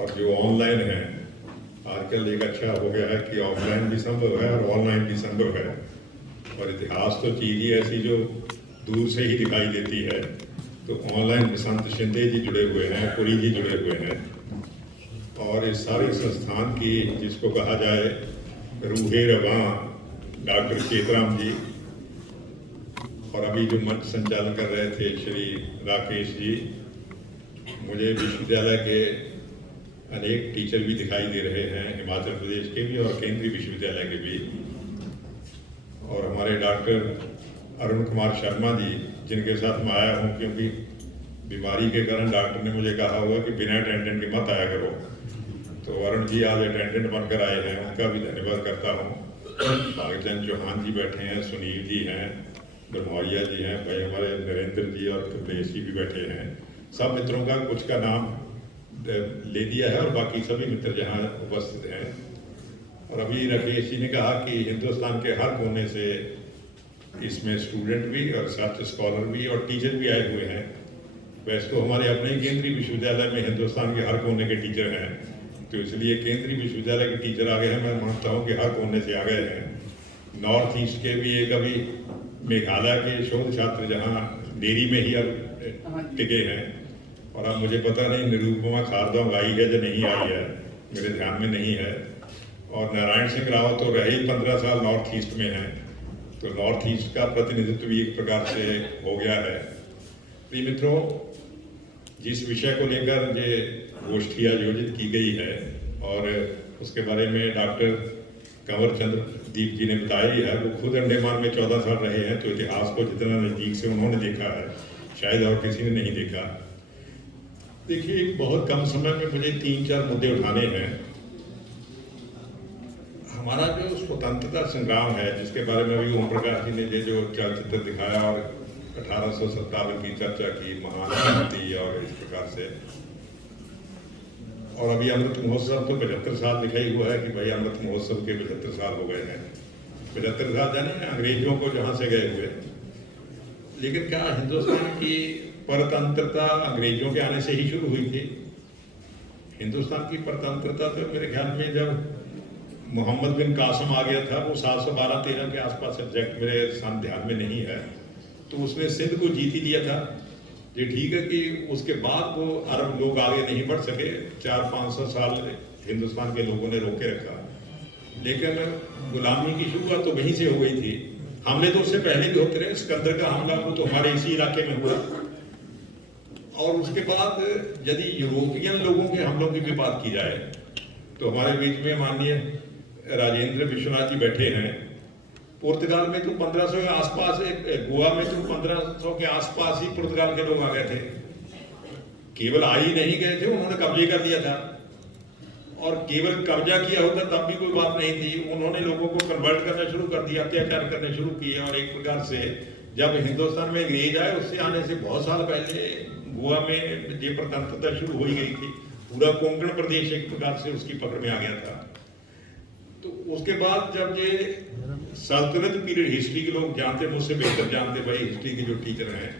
और जो ऑनलाइन है, आजकल एक अच्छा हो गया है कि ऑफलाइन भी संभव है और ऑनलाइन भी संभव है। और इतिहास तो चीज़ ही ऐसी जो दूर से ही दिखाई देती है। तो ऑनलाइन बसंत शिंदे जी जुड़े हुए हैं, पुरी जी जुड़े हुए हैं, और इस सारे संस्थान की जिसको कहा जाए रूहे रवां डॉक्टर चेतराम जी, और अभी जो मंच संचालन कर रहे थे श्री राकेश जी। मुझे विश्वविद्यालय के अनेक टीचर भी दिखाई दे रहे हैं, हिमाचल प्रदेश के भी और केंद्रीय विश्वविद्यालय के भी, और हमारे डॉक्टर अरुण कुमार शर्मा जी, जिनके साथ मैं आया हूँ क्योंकि बीमारी के कारण डॉक्टर ने मुझे कहा हुआ कि बिना अटेंडेंट के मत आया करो। तो अरुण जी आज अटेंडेंट बनकर आए हैं, उनका भी धन्यवाद करता हूँ। भागचंद चौहान जी बैठे हैं, सुनील जी हैं, ब्रह्मौरिया जी हैं, भाई हमारे नरेंद्र जी और कमलेश जी भी बैठे हैं। सब मित्रों का कुछ का नाम ले दिया है और बाकी सभी मित्र जहाँ उपस्थित हैं। और अभी राकेश जी ने कहा कि हिंदुस्तान के हर कोने से इसमें स्टूडेंट भी और रिसर्च स्कॉलर भी और टीचर भी आए हुए हैं। वैसे तो हमारे अपने केंद्रीय विश्वविद्यालय में हिंदुस्तान के हर कोने के टीचर हैं, तो इसलिए केंद्रीय विश्वविद्यालय के टीचर आ गए हैं। मैं मानता हूँ कि हर कोने से आ गए हैं। नॉर्थ ईस्ट के भी एक अभी मेघालय के शोध छात्र जहाँ डेरी में ही अब टिके हैं, और अब मुझे पता नहीं निरूपमा खारदोंग आई है या नहीं आई है, मेरे ध्यान में नहीं है। और नारायण सिंह राव तो रहे ही 15 साल नॉर्थ ईस्ट में हैं, तो नॉर्थ ईस्ट का प्रतिनिधित्व भी एक प्रकार से हो गया है। प्रिय मित्रों, जिस विषय को लेकर ये गोष्ठी आयोजित की गई है और उसके बारे में डॉक्टर कंवर चंद्र दीप जी ने बताया है, वो खुद अंडमान में 14 साल रहे हैं, तो इतिहास को जितना नज़दीक से उन्होंने देखा है शायद और किसी ने नहीं देखा। देखिए, बहुत कम समय में मुझे 3-4 मुद्दे उठाने हैं। हमारा जो स्वतंत्रता संग्राम है, जिसके बारे में अभी ओम प्रकाश जी ने जो चलचित्र दिखाया और 1857 की चर्चा की, महान क्रांति और इस प्रकार से, और अभी अमृत महोत्सव तो 75 साल लिखा ही हुआ है कि भाई अमृत महोत्सव के 75 साल हो गए हैं। 75 साल जाने अंग्रेजों को जहाँ से गए हुए, लेकिन क्या हिंदुस्तान की परतंत्रता अंग्रेजों के आने से ही शुरू हुई थी? हिंदुस्तान की परतंत्रता तो मेरे ख्याल में जब मोहम्मद बिन कासिम आ गया था, वो 712-13 के आसपास, एग्जैक्ट मेरे सान ध्यान में नहीं है, तो उसने सिंध को जीत ही लिया था। ये ठीक है कि उसके बाद वो अरब लोग आगे नहीं बढ़ सके, 400-500 साल हिंदुस्तान के लोगों ने रोके रखा, लेकिन गुलामी की शुरुआत तो वहीं से हो गई थी। हमले तो उससे पहले भी होते रहे, सिकंदर का हमला वो तो हमारे इसी इलाके में हुआ, और उसके बाद यदि यूरोपियन लोगों के हमलों की भी बात की जाए तो हमारे बीच में माननीय राजेंद्र विश्वनाथ जी बैठे हैं। पुर्तगाल में तो 1500 के आसपास, गोवा में तो 1500 के आसपास ही पुर्तगाल के लोग आ गए थे। केवल आ ही नहीं गए थे, उन्होंने कब्जे कर दिया था, और केवल कब्जा किया होता तब भी कोई बात नहीं थी। उन्होंने लोगों को कन्वर्ट करना शुरू कर दिया, अत्याचार करने शुरू किए, और एक प्रकार से जब हिंदुस्तान में अंग्रेज आए, उससे आने से बहुत साल पहले गोवा में ये प्रतंत्रता शुरू हो ही गई थी। पूरा कोंकण प्रदेश एक प्रकार से उसकी पकड़ में आ गया था। तो उसके बाद जब ये सल्तनत पीरियड, हिस्ट्री के लोग जानते, मुझसे बेहतर जानते भाई हिस्ट्री के जो टीचर हैं,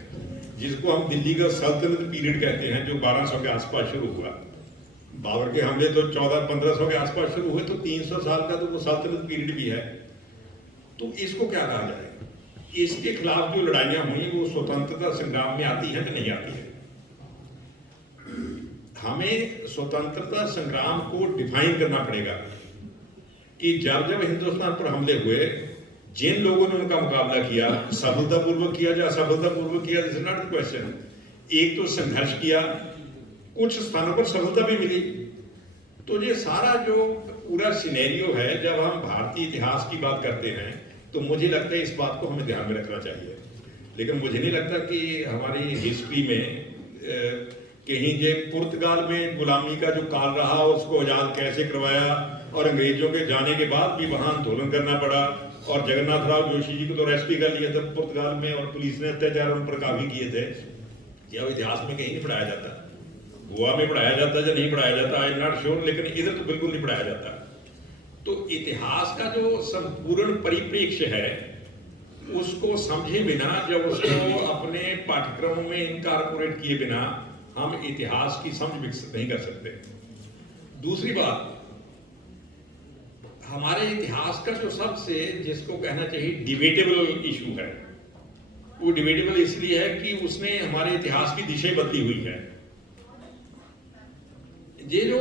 जिसको हम दिल्ली का सल्तनत पीरियड कहते हैं, जो 1200 के आसपास शुरू हुआ। बाबर के हमले तो 1400-1500 के आसपास शुरू हुए, तो 300 साल का तो वो सल्तनत पीरियड भी है। तो इसको क्या कहा जाए? इसके खिलाफ जो लड़ाइयाँ हुई वो स्वतंत्रता संग्राम में आती है कि नहीं आती है? हमें स्वतंत्रता संग्राम को डिफाइन करना पड़ेगा कि जब जब हिंदुस्तान पर हमले हुए, जिन लोगों ने उनका मुकाबला किया, सफलतापूर्वक किया या असफलतापूर्वक किया, दिस इज नॉट क्वेश्चन। एक तो संघर्ष किया, कुछ स्थानों पर सफलता भी मिली। तो ये सारा जो पूरा सिनेरियो है, जब हम भारतीय इतिहास की बात करते हैं, तो मुझे लगता है इस बात को हमें ध्यान में रखना चाहिए। लेकिन मुझे नहीं लगता कि हमारी हिस्ट्री में कहीं जे पुर्तगाल में गुलामी का जो काल रहा, उसको आजाद कैसे करवाया, और अंग्रेजों के जाने के बाद भी वहां आंदोलन करना पड़ा, और जगन्नाथ राव जोशी जी को तो अरेस्ट भी कर लिया था पुर्तगाल में, और पुलिस ने अत्याचार उन पर काफी किए थे। यह इतिहास में कहीं नहीं पढ़ाया जाता। गोवा में पढ़ाया जाता या नहीं पढ़ाया जाता, आई एम नॉट श्योर, लेकिन इधर तो बिल्कुल नहीं पढ़ाया जाता। तो इतिहास का जो संपूर्ण परिप्रेक्ष्य है, उसको समझे बिना, जब उसको अपने पाठ्यक्रमों में इनकॉर्पोरेट किए बिना हम इतिहास की समझ विकसित नहीं कर सकते। दूसरी बात, हमारे इतिहास का जो सबसे जिसको कहना चाहिए डिबेटेबल इशू है, वो डिबेटेबल इसलिए है कि उसने हमारे इतिहास की दिशा बदली हुई है। ये जो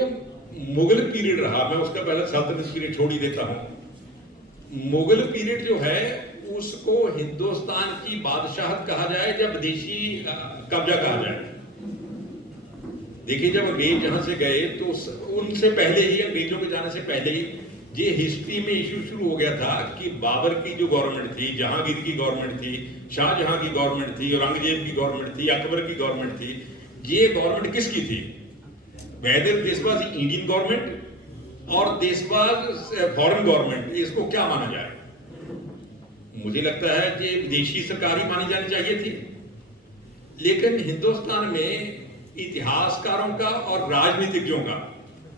मुगल पीरियड रहा, मैं उसका पहले सल्तनत पीरियड छोड़ ही देता हूं। मुगल पीरियड जो है उसको हिंदुस्तान की बादशाहत कहा जाए या विदेशी कब्जा कहा जाए। देखिए, जब अंग्रेज जहां से गए तो उनसे पहले ही, अंग्रेजों के जाने से पहले ही ये हिस्ट्री में इशू शुरू हो गया था कि बाबर की जो गवर्नमेंट थी, जहांगीर की गवर्नमेंट थी, शाहजहां की गवर्नमेंट थी, औरंगजेब की गवर्नमेंट थी, अकबर की गवर्नमेंट थी, ये गवर्नमेंट किसकी थी? Whether this was Indian government और दिस वाज फॉरेन गवर्नमेंट, इसको क्या माना जाए? मुझे लगता है कि विदेशी सरकार ही मानी जानी चाहिए थी। लेकिन हिंदुस्तान में इतिहासकारों का और राजनीतिज्ञों का,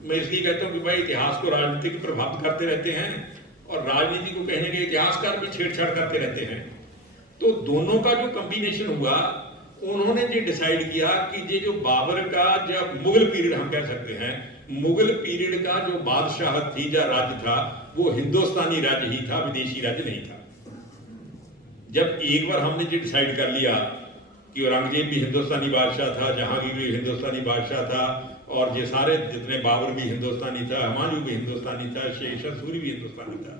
मैं इसलिए कहता हूं कि भाई इतिहास को राजनीति को प्रभावित करते रहते हैं और राजनीति को कहने के इतिहासकार भी छेड़छाड़ करते रहते हैं। तो दोनों का जो कॉम्बिनेशन हुआ, उन्होंने ये डिसाइड किया कि ये जो बाबर का, जब मुगल पीरियड हम कह सकते हैं, मुगल पीरियड का जो बादशाहत थी या राज्य था, वो हिंदुस्तानी राज्य ही था, विदेशी राज्य नहीं था। जब एक बार हमने ये डिसाइड कर लिया कि औरंगजेब भी हिंदुस्तानी बादशाह था, जहांगीर भी हिंदुस्तानी बादशाह था, और ये सारे जितने, बाबर भी हिंदुस्तानी था, हुमायूं भी हिंदुस्तानी था, शेर शाह सूरी भी हिंदुस्तानी था,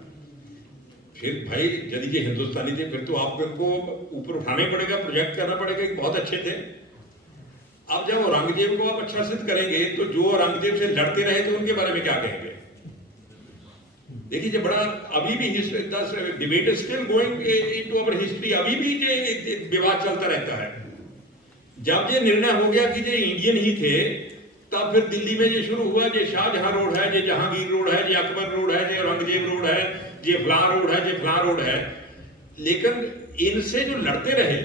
फिर भाई यदि ये हिंदुस्तानी थे फिर तो आपको इनको ऊपर उठाना ही पड़ेगा, प्रोजेक्ट करना पड़ेगा कि बहुत अच्छे थे। अब जब औरंगजेब को आप अच्छा सिद्ध करेंगे तो जो औरंगजेब से लड़ते रहे तो उनके बारे में क्या कहेंगे? देखिए, जब बड़ा अभी भी debate is still going into our history, अभी भी ये विवाद चलता रहता है। जब ये निर्णय हो गया कि ये इंडियन ही थे, तब फिर दिल्ली में ये शुरू हुआ, ये शाहजहां रोड है, ये जहांगीर रोड है, ये अकबर रोड है, ये औरंगजेब रोड है, ये फलां रोड है, ये फलां रोड है। लेकिन इनसे जो लड़ते रहे,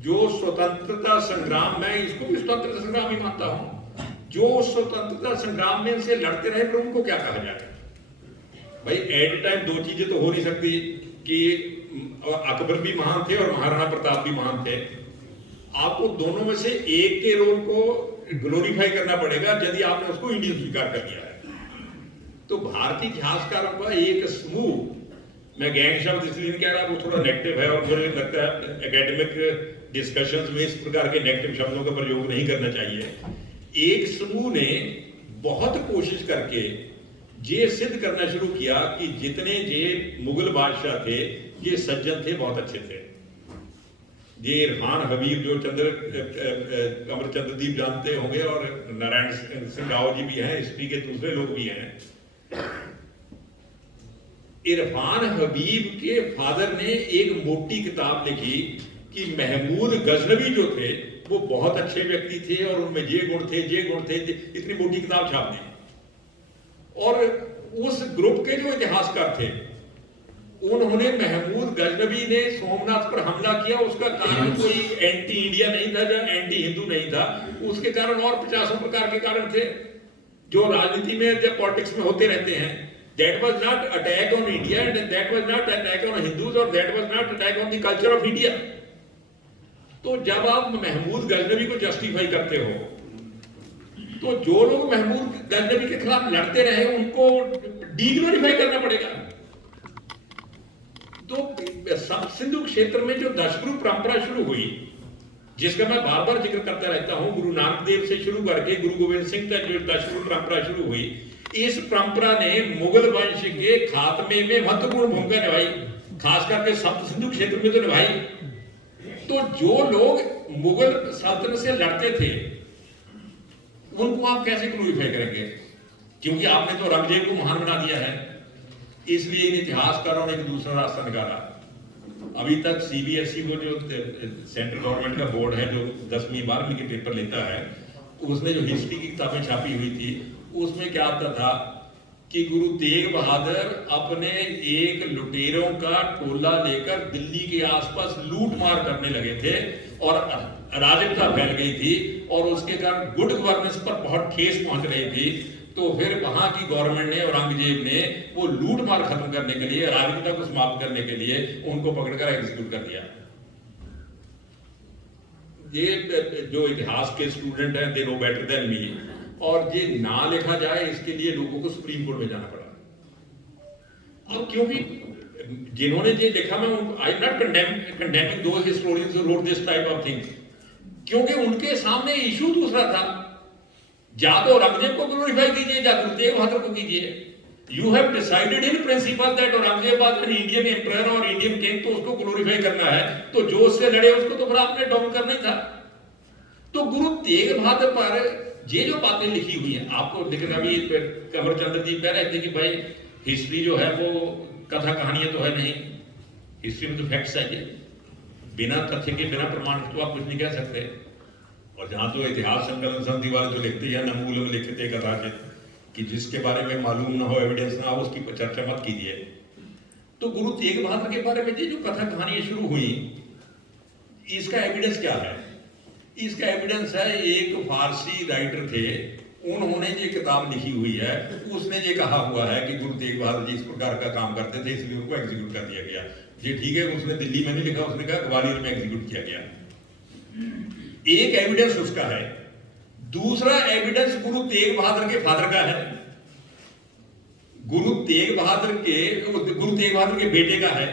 जो स्वतंत्रता संग्राम, मैं इसको भी स्वतंत्रता संग्राम ही मानता हूं, जो स्वतंत्रता संग्राम में इनसे लड़ते रहे, फिर उनको क्या कहा जाए? भाई एट ए टाइम दो चीजें तो हो नहीं सकती कि अकबर भी महान थे और महाराणा प्रताप भी महान थे। आपको दोनों में से एक के रोल को ग्लोरीफाई करना पड़ेगा यदि आपने उसको इंडियन स्वीकार कर लिया है। तो भारतीय इतिहासकारों का एक समूह, मैं गैंग शब्द इसलिए नहीं कह रहा, वो थोड़ा नेगेटिव है और मुझे लगता है एकेडमिक डिस्कशंस में इस प्रकार के नेगेटिव शब्दों का प्रयोग नहीं करना चाहिए। एक समूह ने बहुत कोशिश करके ये सिद्ध करना शुरू किया कि जितने ये मुगल बादशाह थे, ये सज्जन थे, बहुत अच्छे थे। ये इरफान हबीब, जो कमर चंद्रदीप जानते होंगे, और नारायण सिंह राव जी भी हैं, हिस्ट्री के दूसरे लोग भी हैं। इरफान हबीब के फादर ने एक मोटी किताब लिखी कि महमूद गजनवी जो थे वो बहुत अच्छे व्यक्ति थे और उनमें ये गुण थे, ये गुण थे, इतनी मोटी किताब छाप दी। और उस ग्रुप के जो इतिहासकार थे, उन्होंने, महमूद गजनवी ने सोमनाथ पर हमला किया, उसका कारण कोई एंटी इंडिया नहीं था या एंटी हिंदू नहीं था, उसके कारण और 50 प्रकार के कारण थे जो राजनीति में, जब पॉलिटिक्स में होते रहते हैं। That was not attack on India, and that was not attack on Hindus, और that was not attack on the culture of India. तो जब आप महमूद गजनवी को जस्टिफाई करते हो, तो जो लोग महमूद गजनवी के खिलाफ लड़ते रहे उनको डीग्लोरीफाई करना पड़ेगा। तो सिंधु क्षेत्र में जो दशगुरु परंपरा शुरू हुई, जिसका मैं बार बार जिक्र करता रहता हूं, गुरु नानक देव से शुरू करके गुरु गोविंद सिंह तक जो दशगुरु परंपरा शुरू हुई, इस परंपरा ने मुगल वंश के खात्मे में महत्वपूर्ण भूमिका निभाई, खास करके सप्त सिंधु क्षेत्र में तो निभाई। तो जो लोग मुगल सल्तनत से लड़ते थे, उनको आप कैसे ग्लोरीफाई करेंगे? क्योंकि आपने तो औरंगजेब को महान बना दिया है, इसलिए इन इतिहासकारों ने एक दूसरा रास्ता निकाला। अभी तक सीबीएसई को, जो सेंट्रल गवर्नमेंट का बोर्ड है जो 10वीं 12वीं के पेपर लेता है, उसने जो हिस्ट्री की किताबें छापी हुई थी, उसमें क्या आता था कि गुरु तेग बहादुर अपने एक लुटेरों का टोला लेकर दिल्ली के आसपास लूट मार करने लगे थे और अराजकता फैल गई थी, और उसके कारण गुड गवर्नेंस पर बहुत ठेस पहुंच रही थी। तो फिर वहां की गवर्नमेंट ने, औरंगजेब ने, वो लूट मार खत्म करने के लिए, अराजकता को समाप्त करने के लिए उनको पकड़कर एग्जीक्यूट कर दिया। ये जो इतिहास के स्टूडेंट हैं, they know better than me, और ये ना लिखा जाए इसके लिए लोगों को सुप्रीम कोर्ट में जाना पड़ा। अब क्योंकि जिन्होंने ये लिखा, मैं आई नॉट कंडेमिंग दो historians who wrote this type of things, क्योंकि उनके सामने इशू दूसरा था। या तो औरंगजेब को ग्लोरीफाई कीजिए या गुरु तेग बहादुर को कीजिए। You have decided in principle that Aurangzeb was an Indian emperor और इंडियन किंग, तो उसको ग्लोरीफाई करना है, तो जो उससे लड़े उसको तो फिर आपने डाउन करना ही था। तो गुरु तेग बहादुर पर ये जो बातें लिखी हुई हैं आपको, लेकिन अभी कमरचंद्र जी कह रहे थे कि भाई हिस्ट्री जो है वो कथा कहानियां तो है नहीं, हिस्ट्री में तो फैक्ट्स है, ये बिना तथ्य के बिना प्रमाण के तो आप कुछ नहीं कह सकते। और जहां तो इतिहास संकलन समिति वाले जो लिखते हैं न मूलम लिखते कदाचित, कि जिसके बारे में मालूम ना हो, एविडेंस ना हो, उसकी चर्चा मत कीजिए। तो गुरु तेग बहादुर के बारे में ये जो कथा कहानियां शुरू हुई, इसका एविडेंस क्या है? इसका एविडेंस है, एक फारसी राइटर थे, उन्होंने ये किताब लिखी हुई है, उसने ये कहा हुआ है कि गुरु तेग बहादुर जी इस प्रकार का काम करते थे, इसलिए उनको एग्जीक्यूट कर दिया गया। ये ठीक है, उसने दिल्ली में नहीं लिखा, उसने कहा ग्वालियर में एग्जीक्यूट किया गया। एक एविडेंस उसका है। दूसरा एविडेंस गुरु तेग बहादुर के फादर का है, गुरु तेग बहादुर के बेटे का है।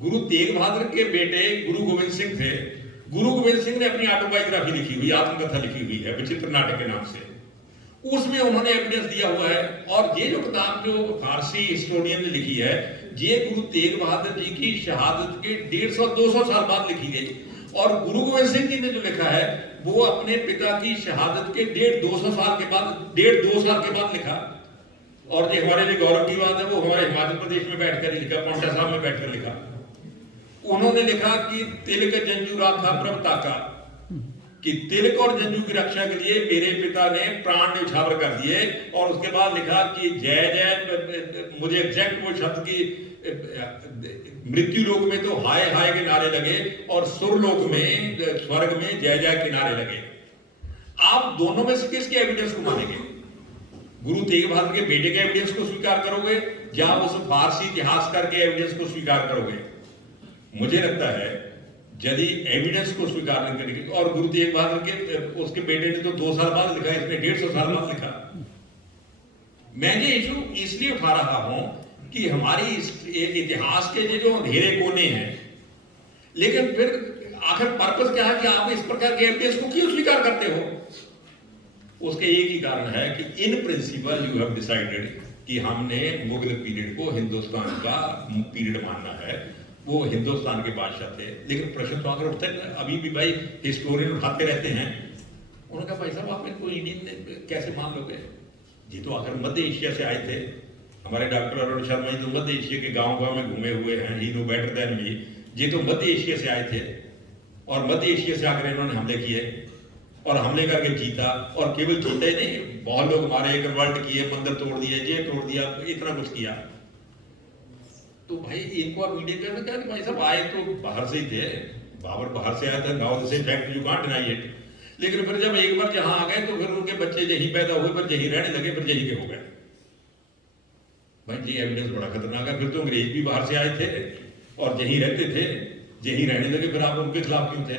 गुरु तेग बहादुर के बेटे गुरु गोविंद सिंह थे। गुरु गोविंद सिंह ने अपनी ऑटोबायोग्राफी लिखी हुई, आत्मकथा लिखी हुई है विचित्र नाटक के नाम से, उसमें उन्होंने एविडेंस दिया हुआ है। और ये जो किताब जो फारसी हिस्टोरियन ने लिखी है, ये गुरु तेग बहादुर जी की शहादत के 150-200 साल बाद लिखी गई। और गुरु गोविंद सिंह जी ने जो लिखा है वो अपने पिता की शहादत के 150-200 साल के बाद, 1.5-2 साल के बाद लिखा। और ये हमारे लिए गौरव की बात है, वो हमारे हिमाचल प्रदेश में बैठकर ही लिखा, पांवटा साहब में बैठकर लिखा। उन्होंने लिखा कि तिलक जंजू राखा प्रभ ताका, कि तिलक और जंजू की रक्षा के लिए मेरे पिता ने प्राण न्यौछावर कर दिए। और उसके बाद लिखा कि जय जय, मुझे एग्जैक्ट वो शब्द की, मृत्यु लोक में तो हाय हाय के नारे लगे और सुरलोक में, स्वर्ग में जय जय के नारे लगे। आप दोनों में से किसके एविडेंस को मानेंगे? गुरु तेग बहादुर के बेटे के एविडेंस को स्वीकार करोगे या उस फारसी इतिहासकार के एविडेंस को स्वीकार करोगे? मुझे लगता है यदि एविडेंस को स्वीकार नहीं करेंगे, और गुरु तेग बहादुर के उसके बेटे ने तो 2 साल बाद लिखा, इसने 150 साल बाद लिखा। मैं ये इशू इसलिए उठा रहा हूं कि हमारी इतिहास के जो अंधेरे कोने हैं, लेकिन फिर आखिर पर्पस क्या है कि आप इस प्रकार के एविडेंस को क्यों स्वीकार करते हो? उसके एक ही कारण है कि in principle you have decided कि हमने मुगल पीरियड को हिंदुस्तान का पीरियड मानना है, वो हिंदुस्तान के बादशाह थे। लेकिन प्रश्न तो आकर उठते हैं, अभी भी भाई हिस्टोरियन उठाते रहते हैं। उन्होंने कहा भाई साहब आप इनको इंडियन कैसे मान लोगे? जी तो आखिर मध्य एशिया से आए थे। हमारे डॉक्टर अरुण शर्मा जी तो मध्य एशिया के गांव में घूमे हुए हैं, ही नो बेटर देन मी। ये तो मध्य एशिया से आए थे और मध्य एशिया से आकर इन्होंने हमले किए और हमले करके जीता। और केवल जीते नहीं, बहुत लोग मारे, कन्वर्ट किए, मंदिर तोड़ दिए, ये तोड़ दिया, इतना कुछ किया। तो भाई इनको आप मीडिया में कहा कि भाई साहब आए तो बाहर से ही थे, बाबर बाहर से आया था, now this fact you can't deny it. लेकिन फिर जब एक बार जहां आ गए तो फिर उनके बच्चे यही पैदा हुए, फिर यही रहने लगे, फिर यही के हो गए। भाई जी एविडेंस बड़ा खतरनाक है। फिर तो अंग्रेज भी बाहर से आए थे और यही रहते थे, यही रहने लगे, फिर आप उनके खिलाफ क्यों थे?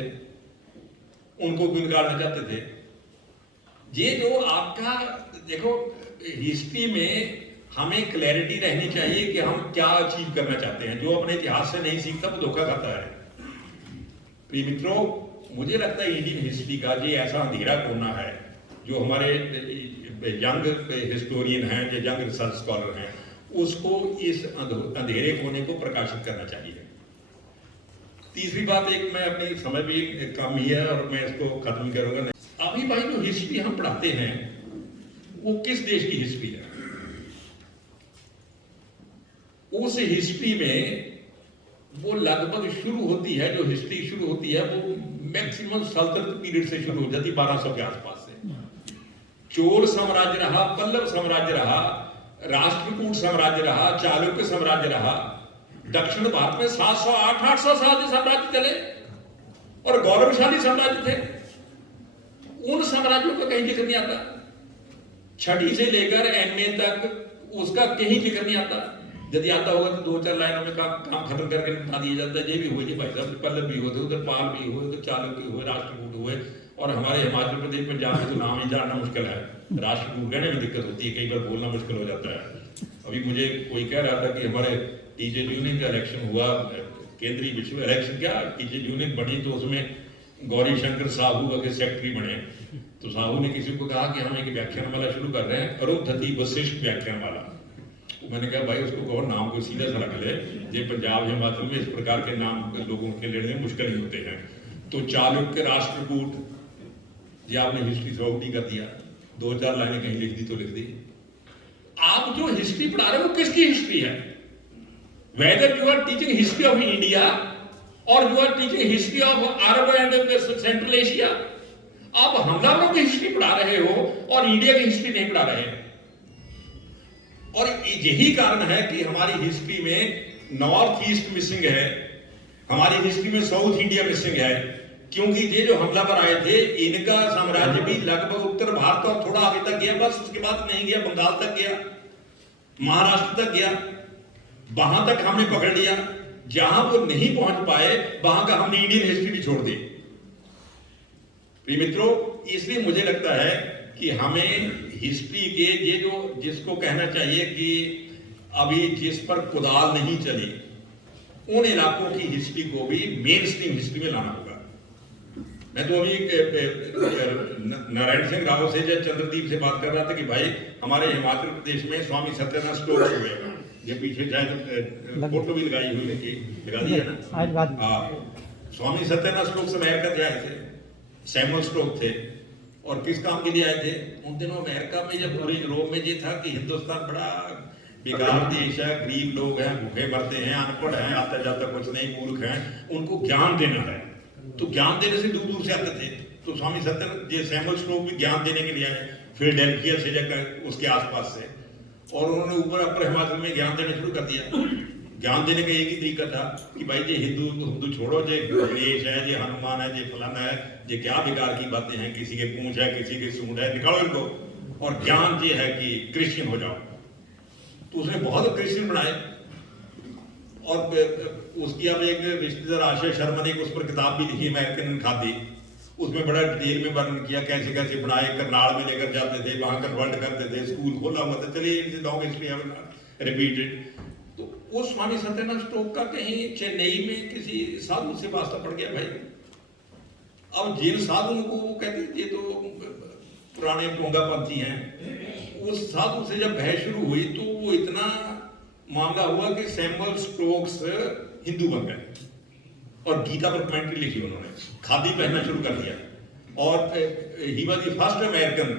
उनको क्यों निकालना चाहते थे? ये जो आपका देखो, हिस्ट्री में हमें क्लैरिटी रहनी चाहिए कि हम क्या अचीव करना चाहते हैं। जो अपने इतिहास से नहीं सीखता वो धोखा खाता है। प्रिय मित्रों, मुझे लगता है इंडियन हिस्ट्री का ये ऐसा अंधेरा कोना है जो हमारे यंग हिस्टोरियन हैं, जो यंग रिसर्च स्कॉलर हैं, उसको इस अंधेरे कोने को प्रकाशित करना चाहिए। तीसरी बात, एक मैं अपनी समय भी कम ही है और मैं इसको खत्म करूंगा। अभी भाई जो हिस्ट्री हम पढ़ाते हैं वो किस देश की हिस्ट्री है? उस हिस्ट्री में वो लगभग शुरू होती है, जो हिस्ट्री शुरू होती है वो मैक्सिमम सल्तनत पीरियड से शुरू हो जाती है, 1200 के आसपास से। चोल साम्राज्य रहा, पल्लव साम्राज्य रहा, राष्ट्रकूट साम्राज्य रहा, चालुक्य साम्राज्य रहा। दक्षिण भारत में 700-800 साल के साम्राज्य चले और गौरवशाली साम्राज्य थे। उन साम्राज्यों का कहीं जिक्र नहीं आता। छठी से लेकर एनए तक उसका कहीं जिक्र नहीं आता। यदि आता होगा तो 2-4 लाइनों में काम खत्म करके बता दिया जाता है। ये भी हुए जी भाई साहब, पल्लव भी हुए थे, उधर पाल भी हुए, उधर चालुक्य हुए, राष्ट्रकूट हुए, और हमारे हिमाचल प्रदेश, पंजाब में तो नाम ही जानना मुश्किल है, राष्ट्रकूट कहने में दिक्कत होती है, कई बार बोलना मुश्किल हो जाता है। अभी मुझे कोई कह रहा था कि हमारे टीचर यूनियन का इलेक्शन हुआ, केंद्रीय विश्व इलेक्शन क्या, टीचर यूनियन बनी तो उसमें गौरी शंकर साहू के सेक्रेटरी बने। तो साहू ने किसी को कहा कि हम एक व्याख्यानमाला शुरू कर रहे हैं, अरुंधति वशिष्ठ व्याख्यानमाला। तो मैंने कहा भाई उसको कहो नाम को सीधा सा रख ले, ये पंजाब हिमाचल में इस प्रकार के नाम लोगों के लेने में मुश्किल नहीं होते हैं। तो चालुक्य राष्ट्रकूट, ये आपने हिस्ट्री थ्रो आउट ही कर दिया, 2-4 लाइनें कहीं लिख दी तो लिख दी। आप जो हिस्ट्री पढ़ा रहे हो वो किसकी हिस्ट्री है? Whether you are teaching history of India और you are teaching history of Arab and Central Asia, आप हमलावरों की हिस्ट्री पढ़ा रहे हो और इंडिया की हिस्ट्री नहीं पढ़ा रहे हैं। और यही कारण है कि हमारी हिस्ट्री में नॉर्थ ईस्ट मिसिंग है, हमारी हिस्ट्री में साउथ इंडिया मिसिंग है, क्योंकि ये जो हमलावर आए थे इनका साम्राज्य भी लगभग उत्तर भारत और थोड़ा आगे तक गया, बस उसके बाद नहीं गया, बंगाल तक गया, महाराष्ट्र तक गया, वहां तक हमने पकड़ लिया। जहां वो नहीं पहुंच पाए वहां का हमने इंडियन हिस्ट्री भी छोड़ दी। प्रिय मित्रों, इसलिए मुझे लगता है कि हमें हिस्ट्री के ये जो जिसको कहना चाहिए कि अभी जिस पर कुदाल नहीं चली, उन इलाकों की हिस्ट्री को भी मेन स्ट्रीम हिस्ट्री में लाना होगा। मैं तो अभी नारायण सिंह राव से या चंद्रदीप से बात कर रहा था कि भाई हमारे हिमाचल प्रदेश में स्वामी सत्यनारायण स्टोक्स हुए, ये पीछे शायद फोटो भी लगाई हुई लगा दी है ना, हाँ, स्वामी सत्यनारायण स्टोक्स अमेरिका से आए थे, सैमुअल स्टोक थे, और किस काम के लिए आए थे? उन दिनों अमेरिका में या पूरे यूरोप में ये था कि हिंदुस्तान बड़ा बेकार देश है, गरीब लोग हैं, भूखे मरते हैं, अनपढ़ हैं, आता जाता कुछ नहीं, मूर्ख हैं, उनको ज्ञान देना है। तो ज्ञान देने से दूर दूर से आते थे। तो स्वामी सत्यनारायण सैमुअल स्टोक भी ज्ञान देने के लिए आए, फिलाडेल्फिया से जाकर उसके आसपास से, और उन्होंने ऊपर अपर हिमाचल में ज्ञान देना शुरू कर दिया। ज्ञान देने का एक ही तरीका था कि भाई ये हिंदू छोड़ो, ये गणेश है, ये हनुमान है, ये फलाना है, ये क्या बेकार की बातें हैं, किसी के पूंछ है, किसी के सूंड है, निकालो इनको, और ज्ञान ये है कि क्रिश्चियन हो जाओ। तो उसने बहुत क्रिश्चियन बनाए, और उसकी अब एक रिश्तेदार आशय शर्मा ने उस पर किताब भी लिखी, अमेरिकन खादी, उसमें बड़ा डिटेल में वर्णन किया कैसे कैसे बनाए, करनाल में लेकर जाते थे, वहां कन्वर्ट करते थे, स्कूल खोला हुआ था। चलिए लॉन्ग हिस्ट्री रिपीटेड। तो वो स्वामी सत्यनारायण स्टोक का कहीं चेन्नई में किसी साधु से वास्ता पड़ गया भाई। अब जिन साधुओं को वो कहते ये तो पुराने पोंगापंथी हैं, उस साधु से जब बहस शुरू हुई तो वो इतना मामला हुआ कि सैमुअल स्टोक्स हिंदू बन गए और गीता पर कमेंट्री लिखी उन्होंने, खादी पहनना शुरू कर दिया, और he was the first American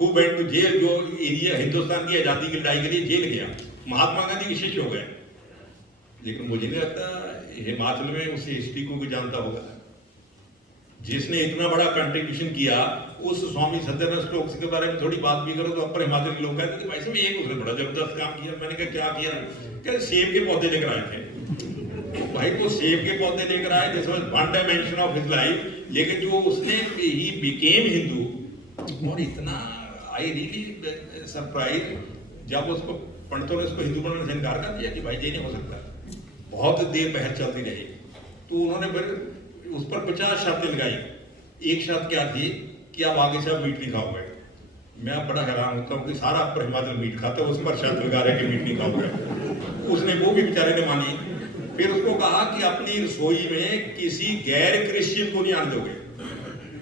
who went to jail, जो एरिया हिंदुस्तान की आजादी की लड़ाई के लिए जेल गया। महात्मा गांधी के शिष्य हो गए। लेकिन मुझे नहीं लगता हिमाचल में उस हिस्ट्री को भी जानता होगा जिसने इतना बड़ा कंट्रीब्यूशन किया। उस स्वामी सत्यनारायण स्टोक्स के बारे में थोड़ी बात भी करो तो अपर हिमाचल के लोग कहते हैं भाई साहब एक उसने बड़ा जबरदस्त काम किया। मैंने कहा क्या किया? कहते सेब के पौधे लेकर आए थे। भाई तो सेब के पौधे लेकर आए, this was one dimension of his life, लेकिन जो उसने ही बिकेम हिंदू, और इतना आई रियली सरप्राइज जब उसको पंडितों ने उसको हिंदू बनने से इनकार कर दिया कि भाई ये नहीं हो सकता। बहुत देर बहस चलती रही, तो उन्होंने फिर उस पर 50 शर्तें लगाई। एक शर्त क्या थी कि आप आगे से आप मीट नहीं खाओगे। मैं बड़ा हैरान होता हूँ कि सारा अपर हिमाचल मीट खाता है, उस पर शर्त लगा रहे कि मीट नहीं खाओगे। उसने वो भी बेचारे ने मानी। फिर उसको कहा कि अपनी रसोई में किसी गैर क्रिश्चियन को नहीं आने दोगे।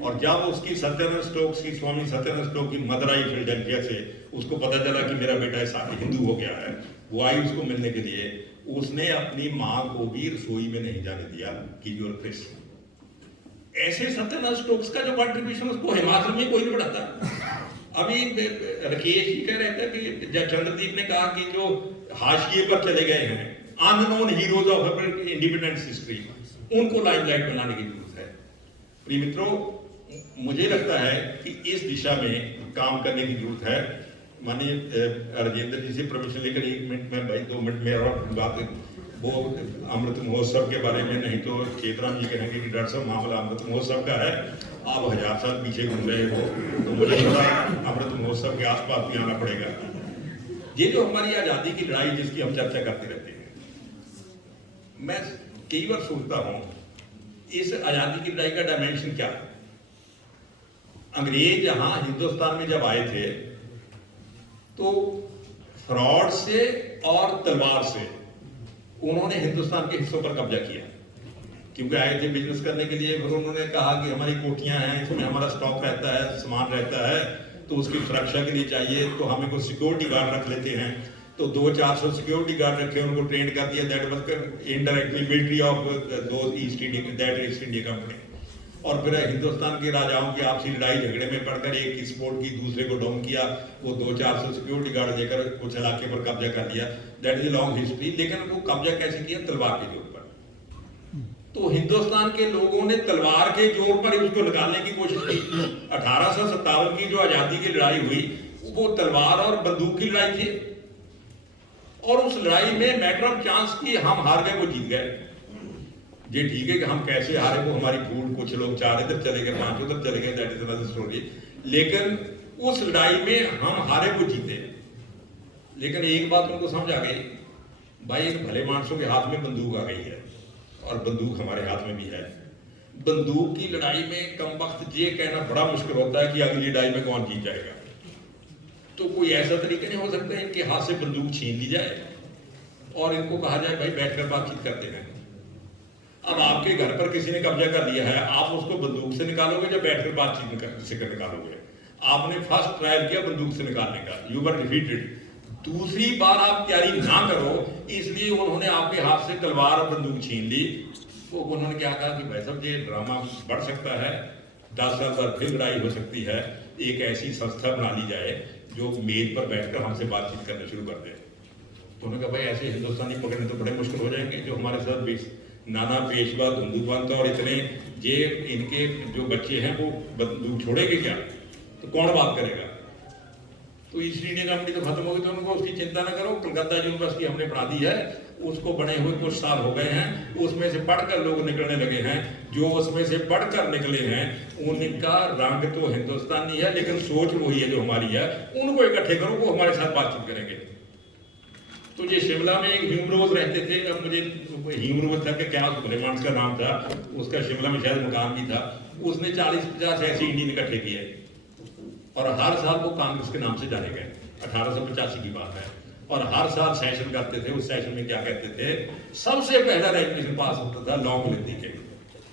और जब उसकी सत्यनारायण स्टोक्स की स्वामी सत्यनारायण स्टोक्स की मदर आई फिलाडेल्फिया से, उसको पता चला कि मेरा बेटा ऐसा हिंदू हो गया है, वो आई उसको मिलने के लिए, उसने अपनी माँ को भी रसोई में नहीं जाने दिया कि यू आर क्रिश्चियन। ऐसे सत्यनारायण स्टोक्स का जो कंट्रीब्यूशन उसको हिमाचल में कोई नहीं बढ़ाता। अभी राकेश जी कह रहे थे कि जब चंद्रदीप ने कहा कि जो हाशिए पर चले गए हैं, unknown heroes of independence history, उनको लाइमलाइट बनाने की जरूरत है। प्रिय मित्रों, मुझे लगता है कि इस दिशा में काम करने की जरूरत है। माननीय राजेंद्र जी से परमिशन लेकर 1 मिनट में, भाई 2 मिनट में और बात, वो अमृत महोत्सव के बारे में, नहीं तो चेतराम जी कहेंगे कि डॉक्टर साहब मामला अमृत महोत्सव का है, आप 1000 साल पीछे घूम रहे हो, तो मुझे थोड़ा अमृत महोत्सव के आसपास भी आना पड़ेगा। ये जो हमारी आज़ादी की लड़ाई जिसकी हम चर्चा करते रहते हैं, मैं कई बार सोचता हूँ इस आज़ादी की लड़ाई का डायमेंशन क्या है। अंग्रेज यहाँ हिंदुस्तान में जब आए थे तो फ्रॉड से और तलवार से उन्होंने हिंदुस्तान के हिस्सों पर कब्जा किया, क्योंकि आए थे बिजनेस करने के लिए। फिर उन्होंने कहा कि हमारी कोठियां हैं, इसमें हमारा स्टॉक रहता है, सामान रहता है, तो उसकी सुरक्षा के लिए चाहिए, तो हमें कुछ सिक्योरिटी गार्ड रख लेते हैं। तो 200-400 सिक्योरिटी गार्ड रखे, उनको ट्रेन कर दिया। That was indirectly military of दो ईस्ट इंडिया कंपनी। और फिर हिंदुस्तान के राजाओं की आपसी लड़ाई झगड़े में पड़कर एक की सपोर्ट की, दूसरे को डाउन किया, वो 200-400 सिक्योरिटी गार्ड देकर कुछ इलाके पर कब्जा कर लिया। That is a long history. लेकिन वो कब्जा कैसे किया? तलवार के जोर पर। तो हिंदुस्तान के लोगों ने तलवार के जोर पर उसको निकालने की कोशिश की। 1857 की जो आजादी की लड़ाई हुई वो तलवार और बंदूक की लड़ाई थी, और उस लड़ाई में मैटर ऑफ चांस की हम हार गए, वो जीत गए। ये ठीक है कि हम कैसे हारे, वो हमारी भूल, कुछ लोग 4 इधर चले गए, 5 उधर चले गए, दैट इज अनदर स्टोरी। लेकिन उस लड़ाई में हम हारे, वो जीते। लेकिन एक बात उनको समझ आ गई, भाई इन भले मानसों के हाथ में बंदूक आ गई है और बंदूक हमारे हाथ में भी है। बंदूक की लड़ाई में कम वक्त ये कहना बड़ा मुश्किल होता है कि अगली लड़ाई में कौन जीत जाएगा। तो कोई ऐसा तरीका नहीं हो सकता इनके हाथ से बंदूक छीन ली जाए और इनको कहा जाए भाई बैठकर बातचीत करते हैं। अब आपके घर पर किसी ने कब्जा कर लिया है, आप उसको बंदूक से निकालोगे या बैठकर बातचीत से निकालोगे? आपने फर्स्ट ट्रायल किया बंदूक से निकालने का, यू वर डिफीटेड। दूसरी बार आप तैयारी ना करो, इसलिए उन्होंने आपके हाथ से तलवार और बंदूक छीन ली। तो उन्होंने क्या कहा कि भाई साहब ये ड्रामा बढ़ सकता है, 10 साल बाद फिर लड़ाई हो सकती है, एक ऐसी संस्था बना ली जाए जो मेज पर बैठकर हमसे बातचीत करना शुरू कर दे। तो उन्होंने कहा भाई ऐसे हिंदुस्तानी पकड़ने तो बड़े मुश्किल हो जाएंगे, जो हमारे साथ नाना पेशवा, धुंधुपंत और इतने ये इनके जो बच्चे हैं वो बंदूक छोड़ेंगे क्या? तो कौन बात करेगा? तो ईस्ट इंडिया कंपनी तो खत्म हो गई। तो उनको उसकी चिंता न करो, कलकत्ता यूनिवर्सिटी हमने बना दी है, उसको बने हुए कुछ साल हो गए हैं, उसमें से पढ़कर लोग निकलने लगे हैं। जो उसमें से पढ़कर निकले हैं उनका रंग तो हिंदुस्तानी है, लेकिन सोच वही है जो हमारी है। उनको इकट्ठे करो, वो हमारे साथ बातचीत करेंगे। तो ये शिमला में एक ह्यूमरोज रहते थे, अब मुझे ह्यूमरोज था कि क्या सुलेमान का नाम था, उसका शिमला में शायद मुकाम भी था। उसने 40-50 ऐसे इंडियन इकट्ठे किए और हर साल वो कांग्रेस के नाम से जाने गए। 1885 की बात है। और हर साल सेशन करते थे। उस सेशन में क्या कहते थे? सबसे पहला रेजोल्यूशन पास होता था लॉ को लेने के,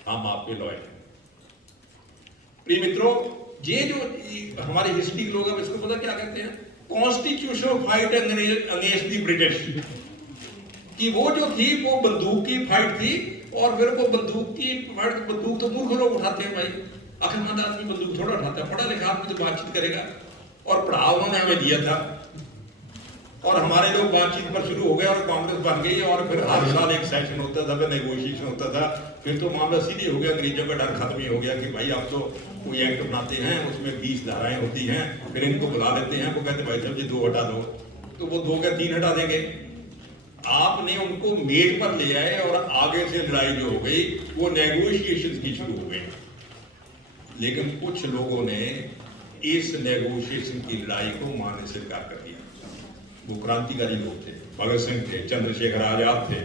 हम आपके लॉयर हैं। प्रिय मित्रों, ये जो हमारे हिस्ट्री के लोग हैं इसको पता क्या कहते हैं? Constitutional fight against the British. कि वो जो थी वो बंदूक की फाइट थी, और फिर वो बंदूक की फाइट, बंदूक तो मूर्ख लोग उठाते हैं भाई, अक्लमंद आदमी बंदूक थोड़ा उठाता है, पढ़ा लिखा आदमी तो बातचीत करेगा। और पढ़ा उन्होंने हमें दिया था, और हमारे लोग बातचीत पर शुरू हो गए और कांग्रेस बन गई। और फिर हर साल एक सेशन होता था, फिर नेगोशिएशन होता था। फिर तो मामला सीधे हो गया, अंग्रेजों का डर खत्म ही हो गया कि भाई अब तो कोई एक्ट बनाते हैं, उसमें 20 धाराएं होती हैं, फिर इनको बुला लेते हैं, वो कहते भाई साहब जी 2 हटा दो, तो वो 2 का 3 हटा देंगे। आपने उनको मेज पर ले आए और आगे से लड़ाई जो हो गई वो नेगोशिएशन की शुरू हो गई। लेकिन कुछ लोगों ने इस नेगोशिएशन की लड़ाई को मानने से इनकार कर दिया। वो क्रांतिकारी लोग थे, भगत सिंह थे, चंद्रशेखर आजाद थे,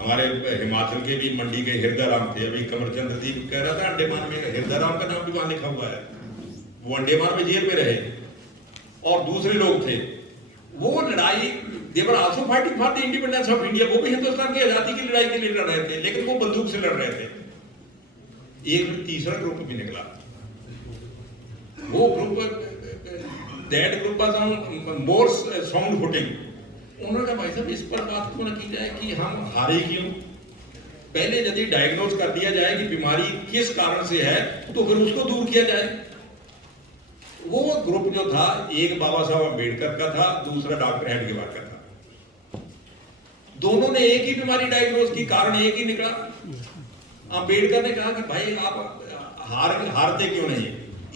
हमारे हिमाचल के भी मंडी के हृदयराम थे। अभी कमरचंद दीप कह रहा था अंडेमान में हृदयराम का नाम भी वहां लिखा हुआ है, वो अंडेमान में जेल में रहे। और दूसरे लोग थे, वो लड़ाई they were also fighting for the independence of India, वो भी हिंदुस्तान की आजादी की लड़ाई के लिए लड़ रहे थे, लेकिन वो बंदूक से लड़ रहे थे। एक तीसरा ग्रुप भी निकला, वो group that group was on more sound footing. उन्होंने कहा भाई साहब इस पर बात क्यों न की जाए कि हम हारे क्यों? पहले यदि डायग्नोज कर दिया जाए कि बीमारी किस कारण से है तो फिर उसको दूर किया जाए। वो ग्रुप जो था, एक बाबा साहब अम्बेडकर का था, दूसरा डॉक्टर हेडगेवार का था। दोनों ने एक ही बीमारी डायग्नोज की, कारण एक ही निकला। अम्बेडकर ने कहा कि भाई आप हारते क्यों नहीं?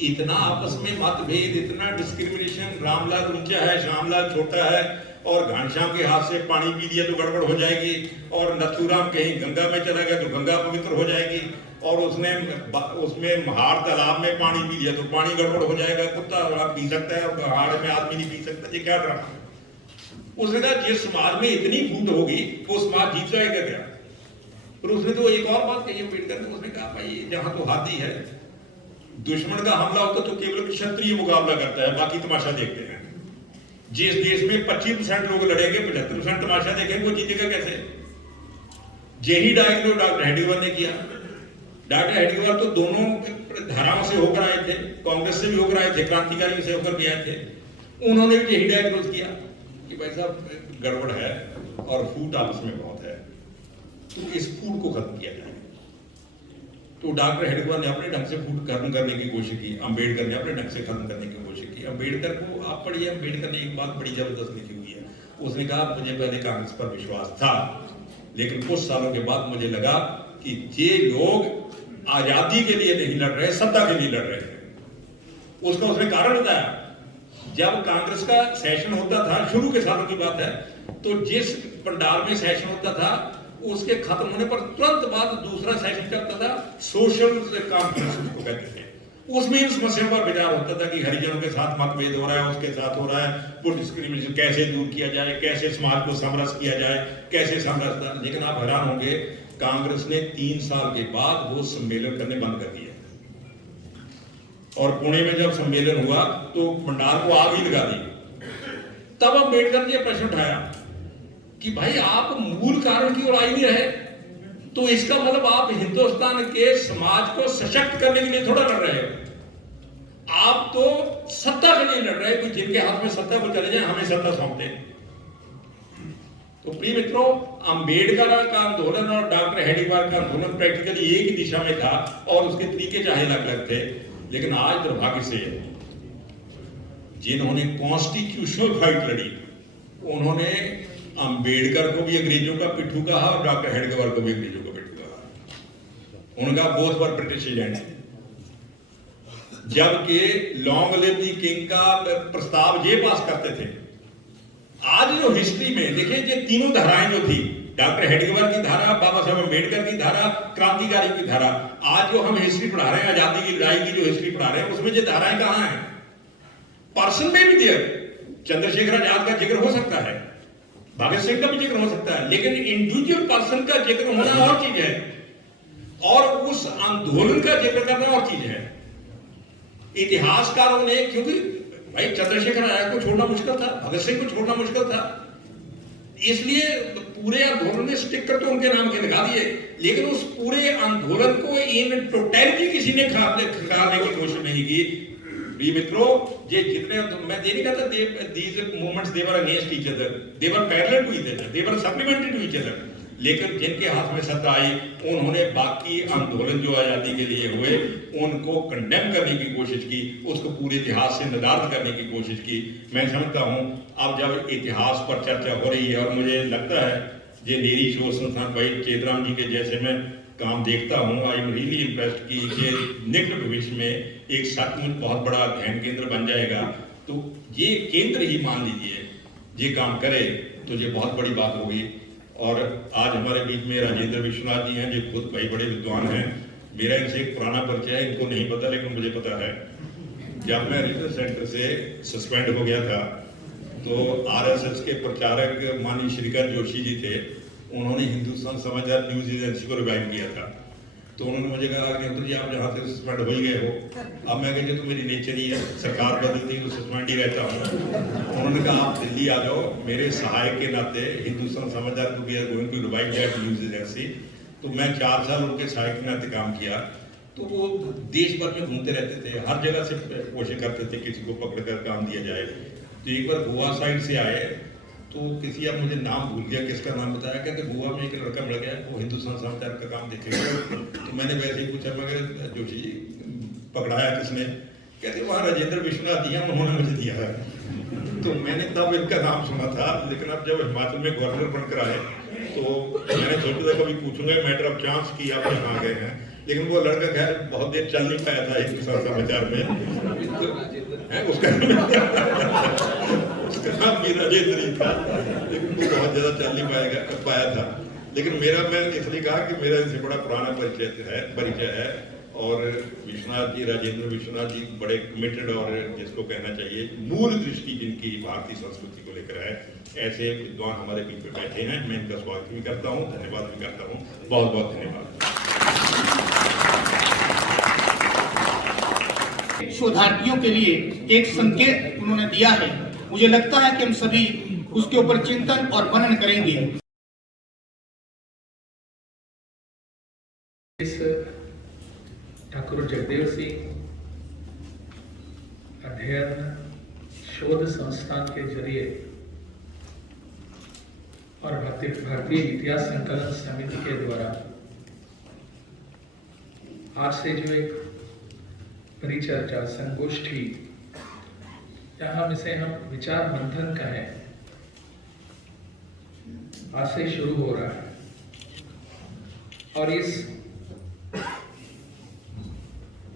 इतना आपस में मतभेद, इतना डिस्क्रिमिनेशन, रामलाल ऊंचा है, श्यामलाल छोटा है, और घनश्याम के हाथ से पानी पी लिया तो गड़बड़ हो जाएगी, और नथुराम कहीं गंगा में चला गया तो गंगा पवित्र हो जाएगी, और उसमें महाड़ तालाब में पानी पी लिया तो पानी गड़बड़ हो जाएगा, कुत्ता पी सकता है और पहाड़ में आदमी नहीं पी सकता। ये क्या ड्रामा? उसने कहा जिस समाज में इतनी फूट होगी वो समाज जीत जाएगा क्या? फिर उसने तो एक और बात कही अम्बेडकर ने, उसने कहा भाई जहां तो हाथी है दुश्मन का हमला होता तो केवल क्षत्रिय मुकाबला करता है, बाकी तमाशा देखते हैं। जिस देश में 25% लोग लड़ेंगे, 75% तमाशा देखेंगे, वो जीतेगा कैसे? यही डायग्नोज डॉक्टर हेडगेवार ने किया। डॉक्टर हेडगेवार तो दोनों धाराओं से होकर आए थे, कांग्रेस से भी होकर आए थे, क्रांतिकारी से होकर भी आए थे। उन्होंने भी यही डायग्नोज किया कि भाई साहब गड़बड़ है और फूट आपस में बहुत है, तो इस फूट को खत्म किया जाए। तो डॉक्टर हेडगेवार ने अपने ढंग से फूट खत्म करने की कोशिश की, अम्बेडकर ने अपने ढंग से खत्म करने की कोशिश की। अम्बेडकर को आप पढ़िए, अम्बेडकर ने एक बात बड़ी जबरदस्त लिखी हुई है। उसने कहा मुझे पहले कांग्रेस पर विश्वास था, लेकिन कुछ सालों के बाद मुझे लगा कि ये लोग आजादी के लिए नहीं लड़ रहे, सत्ता के लिए लड़ रहे हैं। उसका उसने कारण बताया। जब कांग्रेस का सेशन होता था, शुरू के सालों की बात है, तो जिस पंडाल में सेशन होता था उसके खत्म होने पर तुरंत बाद दूसरा सेशन चलता था, सोशल कॉन्फ्रेंस उसको कहते थे। उसमें इन समस्याओं पर विचार होता था कि हरिजनों के साथ मतभेद हो रहा है, उसके साथ हो रहा है, वो डिस्क्रिमिनेशन कैसे दूर किया जाए, कैसे समाज को समरस किया जाए, कैसे समरसता। लेकिन आप हैरान होंगे, कांग्रेस ने 3 साल के बाद वो सम्मेलन करने बंद कर दिया। और पुणे में जब सम्मेलन हुआ तो पंडाल को आग ही लगा दी। तब अम्बेडकर ने प्रश्न उठाया कि भाई आप मूल कारण की ओर आ ही नहीं रहे, तो इसका मतलब आप हिंदुस्तान के समाज को सशक्त करने के लिए थोड़ा लड़ रहे हो, आप तो सत्ता के लिए लड़ रहे हैं कि जिनके हाथ में सत्ता को चले जाए हमें सत्ता सौंप दें। तो प्रिय मित्रों, अम्बेडकर का आंदोलन और डॉक्टर हेडगेवार का आंदोलन प्रैक्टिकली एक ही दिशा में था और उसके तरीके चाहे अलग अलग थे। लेकिन आज दुर्भाग्य से जिन्होंने कॉन्स्टिट्यूशनल फाइट लड़ी, उन्होंने अम्बेडकर को भी अंग्रेजों का पिट्ठू कहा और डॉक्टर हेडगेवार को भी अंग्रेजों का पिट्ठू कहा। उनका बोथ वर ब्रिटिश एजेंट, जबकि लॉन्ग लिव द किंग का प्रस्ताव ये पास करते थे। आज जो हिस्ट्री में देखिए, ये तीनों धाराएं जो थी, डॉक्टर हेडगेवार की धारा, बाबा साहब अम्बेडकर की धारा, क्रांतिकारी की धारा, आज जो हम हिस्ट्री पढ़ा रहे हैं, आजादी की लड़ाई की जो हिस्ट्री पढ़ा रहे हैं, उसमें ये धाराएं कहां हैं? पर्सन में भी दिया, चंद्रशेखर आजाद का जिक्र हो सकता है, भगत सिंह का भी जिक्र हो सकता है, लेकिन इंडिविजुअल पर्सन का जिक्र होना और चीज है और उस आंदोलन का जिक्र करना और चीज है। इतिहासकारों ने, क्योंकि भाई चंद्रशेखर आजाद को छोड़ना मुश्किल था, भगत सिंह को छोड़ना मुश्किल था, इसलिए पूरे आंदोलन में स्टिकर तो उनके नाम के लगा दिए, लेकिन उस पूरे आंदोलन को इन टोटलिटी किसी ने खंगालने की कोशिश नहीं की। प्रिय मित्रों, ये जितने, मैं ये नहीं कहता these movements they were against each other, they were parallel to each other, they were supplementary to each other, लेकिन जिनके हाथ में सत्ता आई उन्होंने बाकी आंदोलन जो आजादी के लिए हुए उनको कंडेम करने की कोशिश की, उसको पूरे इतिहास से नदारद करने की कोशिश की। मैं समझता हूँ अब जब इतिहास पर चर्चा हो रही है और मुझे लगता है ये नेरी शोध संस्थान भाई चेतराम जी के जैसे मैं काम देखता हूँ, आई एम रियली इम्प्रेस्ड कि ये निकट भविष्य में एक सचमुच बहुत बड़ा अध्ययन केंद्र बन जाएगा। तो ये केंद्र ही मान लीजिए ये काम करे तो ये बहुत बड़ी बात होगी। और आज हमारे बीच में राजेंद्र विश्वनाथ जी हैं, जो खुद भाई बड़े विद्वान हैं। मेरा इनसे एक पुराना परिचय है, इनको नहीं पता लेकिन मुझे पता है। जब मैं रिसर्च सेंटर से सस्पेंड हो गया था तो आरएसएस के प्रचारक माननीय श्रीकांत जोशी जी थे, उन्होंने हिंदुस्तान समाचार न्यूज एजेंसी को रिवाइव किया था। तो उन्होंने मुझे कहा कि जी आप जहाँ से सस्पेंड हो ही गए हो। अब मैं कहा तो मेरी नेचर ही है, सरकार बदलती है तो सस्पेंड ही रहता हूँ। उन्होंने कहा आप दिल्ली आ जाओ, मेरे सहायक के नाते हिंदुस्तान समाचार को we are going to revive that news agency. तो मैं 4 साल उनके सहायक के नाते काम किया। तो वो देश भर में घूमते रहते थे, हर जगह से कोशिश करते थे किसी को पकड़ कर काम दिया जाए। तो एक बार गोवा साइड से आए तो किसी, अब मुझे नाम भूल गया किसका नाम बताया, कहते गोवा में एक लड़का मिल गया, वो हिंदुस्तान समाचार का काम देखेगा। तो मैंने वैसे ही पूछा, मैं जोशी जी पकड़ाया किसने? कहते वहाँ राजेंद्र विश्वनाथ जी हैं, उन्होंने मुझे दिया है। तो मैंने तब इनका नाम सुना था, लेकिन अब जब हिमाचल में गवर्नर बनकर आए तो मैंने सोचा था कभी पूछूंगा मैटर ऑफ चांस की आप कहाँ गए हैं। लेकिन वो लड़का खैर बहुत देर चल नहीं पाया था हिंदुस्तान समाचार में, उसका नाम भी राजेंद्र ही था, लेकिन वो बहुत ज्यादा चल नहीं पाया था। लेकिन मेरा, मैं इसलिए कहा कि मेरा इनसे बड़ा पुराना परिचय है। और विश्वनाथ जी, राजेंद्र विश्वनाथ जी बड़े कमिटेड और जिसको कहना चाहिए मूल दृष्टि जिनकी भारतीय संस्कृति को लेकर है, ऐसे विद्वान हमारे बीच में बैठे हैं। मैं इनका स्वागत भी करता हूँ, धन्यवाद भी करता हूँ। बहुत बहुत धन्यवाद। शोधार्थियों के लिए एक संकेत उन्होंने दिया है। मुझे लगता है कि हम सभी उसके ऊपर चिंतन और मनन करेंगे। इस ठाकुर जगदेव सिंह अध्ययन शोध संस्थान के जरिए और भारतीय इतिहास संकलन समिति के द्वारा आज से जो एक परिचर्चा संगोष्ठी या हम इसे विचार मंथन कहें, आज से शुरू हो रहा है। और इस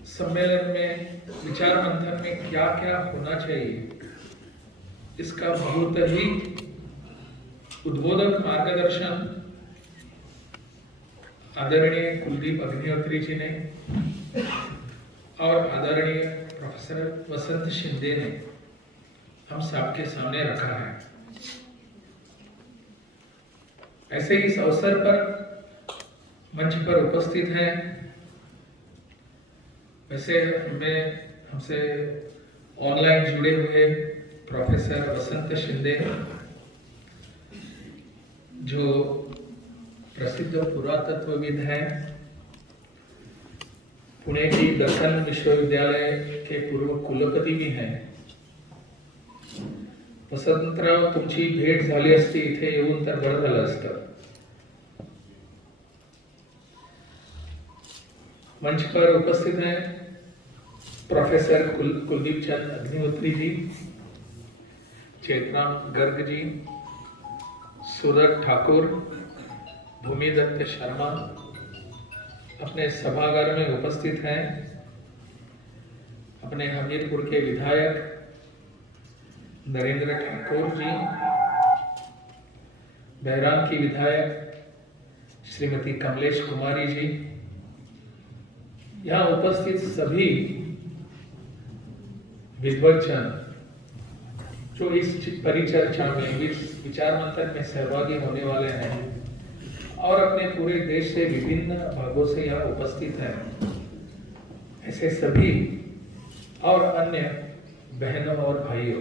सम्मेलन में विचार मंथन में क्या क्या होना चाहिए, इसका बहुत ही उद्बोधक मार्गदर्शन आदरणीय कुलदीप अग्निहोत्री जी ने और आदरणीय प्रोफेसर वसंत शिंदे ने हम सबके सामने रखा है। ऐसे इस अवसर पर मंच पर उपस्थित हैं, वैसे हमसे ऑनलाइन जुड़े हुए प्रोफेसर वसंत शिंदे जो प्रसिद्ध पुरातत्वविद हैं, पुणे की दर्शन विश्वविद्यालय के पूर्व कुलपती भी हैं। वसंतराव, तुमची भेट झाली असती इथे येऊन तर बरं झालं असतं। मंच पर उपस्थित हैं प्रोफेसर कुलदीप चंद अग्निहोत्री जी, चेतराम गर्ग जी, सूरज ठाकुर, भूमिदत्त शर्मा अपने सभागार में उपस्थित हैं। अपने हमीरपुर के विधायक नरेंद्र ठाकुर जी, बहराम की विधायक श्रीमती कमलेश कुमारी जी, यहाँ उपस्थित सभी विद्वज्जन जो इस परिचर्चा में, इस विचार मंथन में सहभागी होने वाले हैं और अपने पूरे देश से विभिन्न भागों से यहाँ उपस्थित हैं, ऐसे सभी और अन्य बहनों और भाइयों,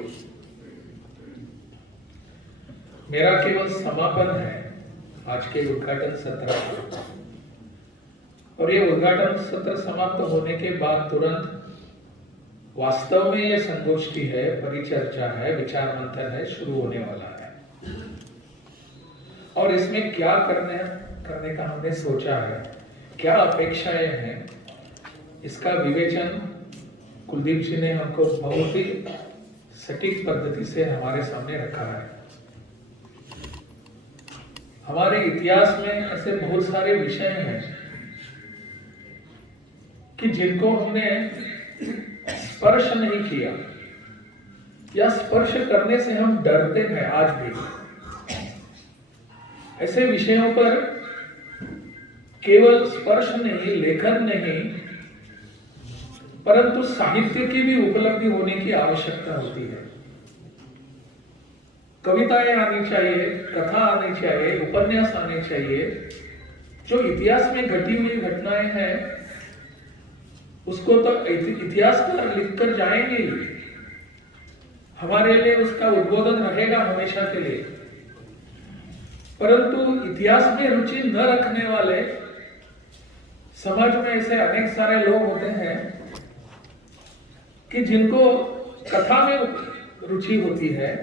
मेरा केवल समापन है आज के उद्घाटन सत्र का। और ये उद्घाटन सत्र समाप्त होने के बाद तुरंत वास्तव में ये संगोष्ठी है, परिचर्चा है, विचार मंथन है, शुरू होने वाला है। और इसमें क्या करने का हमने सोचा है, क्या अपेक्षाएं हैं, इसका विवेचन कुलदीप जी ने हमको बहुत ही सटीक पद्धति से हमारे सामने रखा है। हमारे इतिहास में ऐसे बहुत सारे विषय हैं कि जिनको हमने स्पर्श नहीं किया या स्पर्श करने से हम डरते हैं आज भी। ऐसे विषयों पर केवल स्पर्श नहीं, लेखन नहीं, परंतु साहित्य की भी उपलब्धि होने की आवश्यकता होती है। कविताएं आनी चाहिए, कथा आनी चाहिए, उपन्यास आने चाहिए। जो इतिहास में घटी हुई घटनाएं हैं उसको तो इतिहासकार लिखकर जाएंगे ही, हमारे लिए उसका उद्बोधन रहेगा हमेशा के लिए। परंतु इतिहास में रुचि न रखने वाले समाज में ऐसे अनेक सारे लोग होते हैं कि जिनको कथा में रुचि होती है,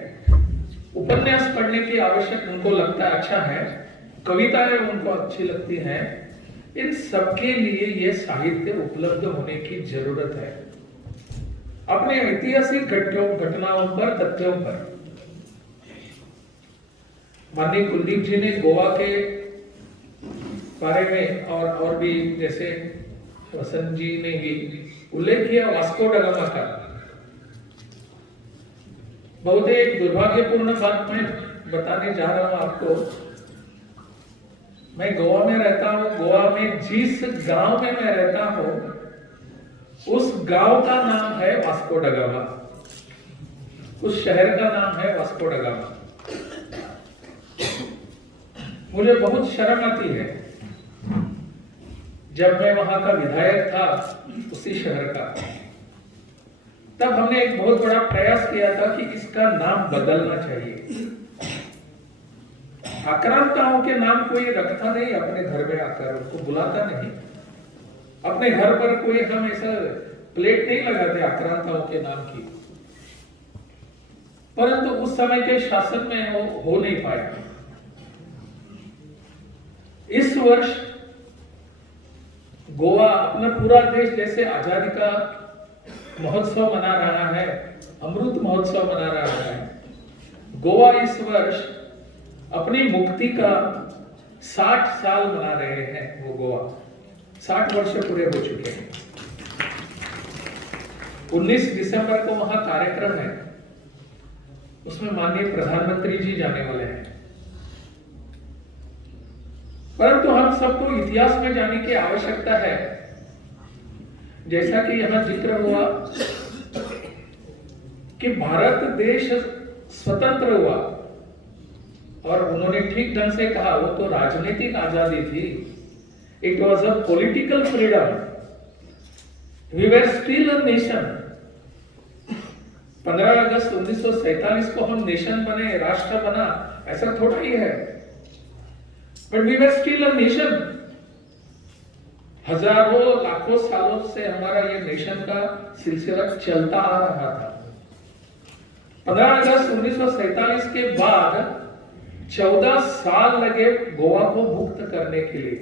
उपन्यास पढ़ने की आवश्यक उनको लगता है, अच्छा है, कविताएं उनको अच्छी लगती हैं। इन सबके लिए ये साहित्य उपलब्ध होने की जरूरत है। अपने ऐतिहासिक घटनाओं पर, तथ्यों पर माननीय कुलदीप जी ने गोवा के बारे में और भी, जैसे वसंत जी ने भी उल्लेख किया वास्को ड गामा का। बहुत ही एक दुर्भाग्यपूर्ण बात मैं बताने जा रहा हूं आपको। मैं गोवा में रहता हूं। गोवा में जिस गांव में मैं रहता हूं उस गांव का नाम है वास्को ड गामा, उस शहर का नाम है वास्को ड गामा। मुझे बहुत शर्म आती है जब मैं वहां का विधायक था उसी शहर का, तब हमने एक बहुत बड़ा प्रयास किया था कि इसका नाम बदलना चाहिए। आक्रांताओं के नाम कोई रखता नहीं अपने घर में आकर, उनको बुलाता नहीं। अपने घर पर कोई हम ऐसा प्लेट नहीं लगाते आक्रांताओं के नाम की, परंतु उस समय के शासन में वो हो नहीं पाया। इस वर्ष गोवा अपना पूरा देश जैसे आजादी का महोत्सव मना रहा है, अमृत महोत्सव मना रहा है, गोवा इस वर्ष अपनी मुक्ति का 60 साल मना रहे हैं। वो गोवा 60 वर्ष पूरे हो चुके हैं। 19 दिसंबर को वहां कार्यक्रम है, उसमें माननीय प्रधानमंत्री जी जाने वाले हैं। परंतु हम सबको इतिहास में जाने की आवश्यकता है। जैसा कि यहां जिक्र हुआ कि भारत देश स्वतंत्र हुआ, और उन्होंने ठीक ढंग से कहा वो तो राजनीतिक आजादी थी। It was a political freedom, we were still a nation. 15 अगस्त 1947 को हम नेशन बने, राष्ट्र बना, ऐसा थोड़ा ही है, but we were still a nation. हजारों लाखों सालों से हमारा ये नेशन का सिलसिला चलता आ रहा था। 15 अगस्त 1947 के बाद 14 साल लगे गोवा को मुक्त करने के लिए।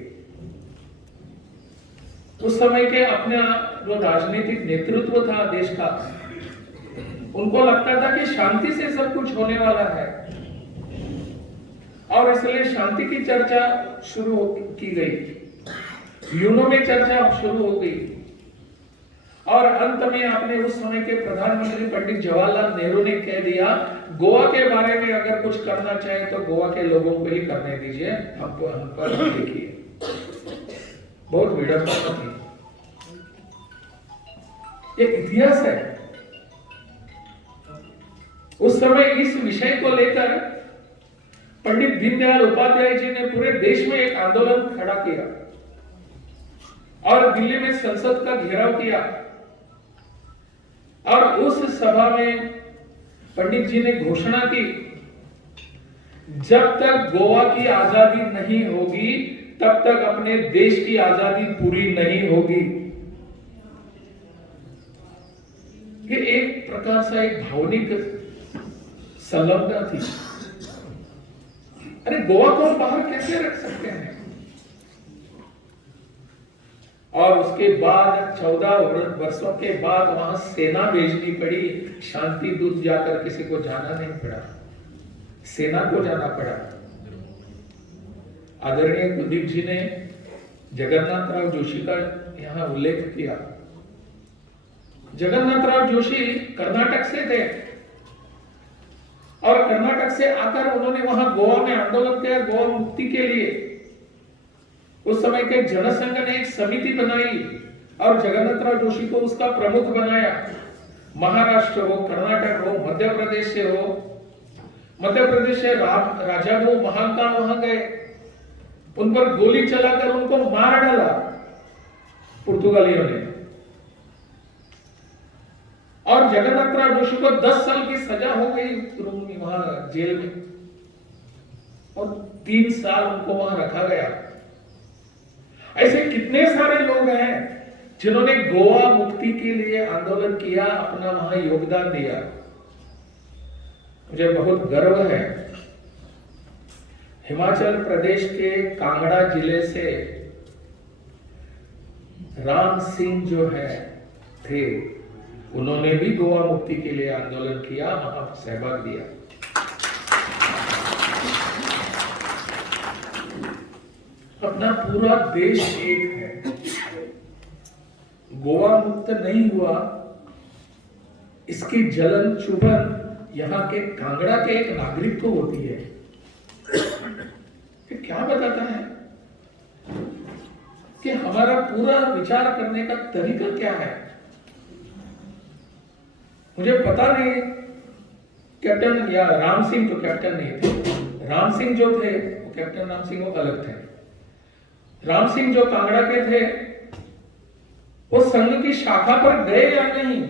उस समय के अपना जो राजनीतिक नेतृत्व था देश का, उनको लगता था कि शांति से सब कुछ होने वाला है, और इसलिए शांति की चर्चा शुरू की गई, यूनो में चर्चा शुरू हो गई, और अंत में आपने उस समय के प्रधानमंत्री पंडित जवाहरलाल नेहरू ने कह दिया गोवा के बारे में अगर कुछ करना चाहे तो गोवा के लोगों को ही करने दीजिए, हम पर देखिए। बहुत विडंबना थी। ये इतिहास है। उस समय इस विषय को लेकर पंडित दीनदयाल उपाध्याय जी ने पूरे देश में एक आंदोलन खड़ा किया और दिल्ली में संसद का घेराव किया, और उस सभा में पंडित जी ने घोषणा की जब तक गोवा की आजादी नहीं होगी तब तक अपने देश की आजादी पूरी नहीं होगी। ये एक प्रकार से एक भावनिक संलग्नता थी। अरे गोवा को हम बाहर कैसे रख सकते हैं? और उसके बाद 14 वर्षों के बाद वहां सेना भेजनी पड़ी, शांति दूत जाकर किसी को जाना नहीं पड़ा, सेना को जाना पड़ा। आदरणीय कुलदीप जी ने जगन्नाथ राव जोशी का यहां उल्लेख किया। जगन्नाथ राव जोशी कर्नाटक से थे, और कर्नाटक से आकर उन्होंने वहां गोवा में आंदोलन किया गोवा मुक्ति के लिए। उस समय के जनसंघ ने एक समिति बनाई और जगन्नाथ राव जोशी को उसका प्रमुख बनाया। महाराष्ट्र हो, कर्नाटक हो, मध्य प्रदेश से हो, मध्य प्रदेश से राजा वो महाकाल वहां गए, उन पर गोली चलाकर उनको मार डाला पुर्तगालियों ने, और जगन्नाथ राव जोशी को 10 साल की सजा हो गई वहां जेल में, और 3 साल उनको वहां रखा गया। ऐसे कितने सारे लोग हैं जिन्होंने गोवा मुक्ति के लिए आंदोलन किया, अपना वहां योगदान दिया। मुझे बहुत गर्व है, हिमाचल प्रदेश के कांगड़ा जिले से राम सिंह जो है थे, उन्होंने भी गोवा मुक्ति के लिए आंदोलन किया, वहां सहभाग दिया। अपना पूरा देश एक है। गोवा मुक्त नहीं हुआ, इसकी जलन चुभन यहाँ के कांगड़ा के एक नागरिक को होती है। ये क्या बताता है कि हमारा पूरा विचार करने का तरीका क्या है? मुझे पता नहीं, कैप्टन या राम सिंह तो कैप्टन नहीं थे, राम सिंह जो थे वो कैप्टन राम सिंह वो अलग थे। राम सिंह जो कांगड़ा के थे वो संघ की शाखा पर गए या नहीं,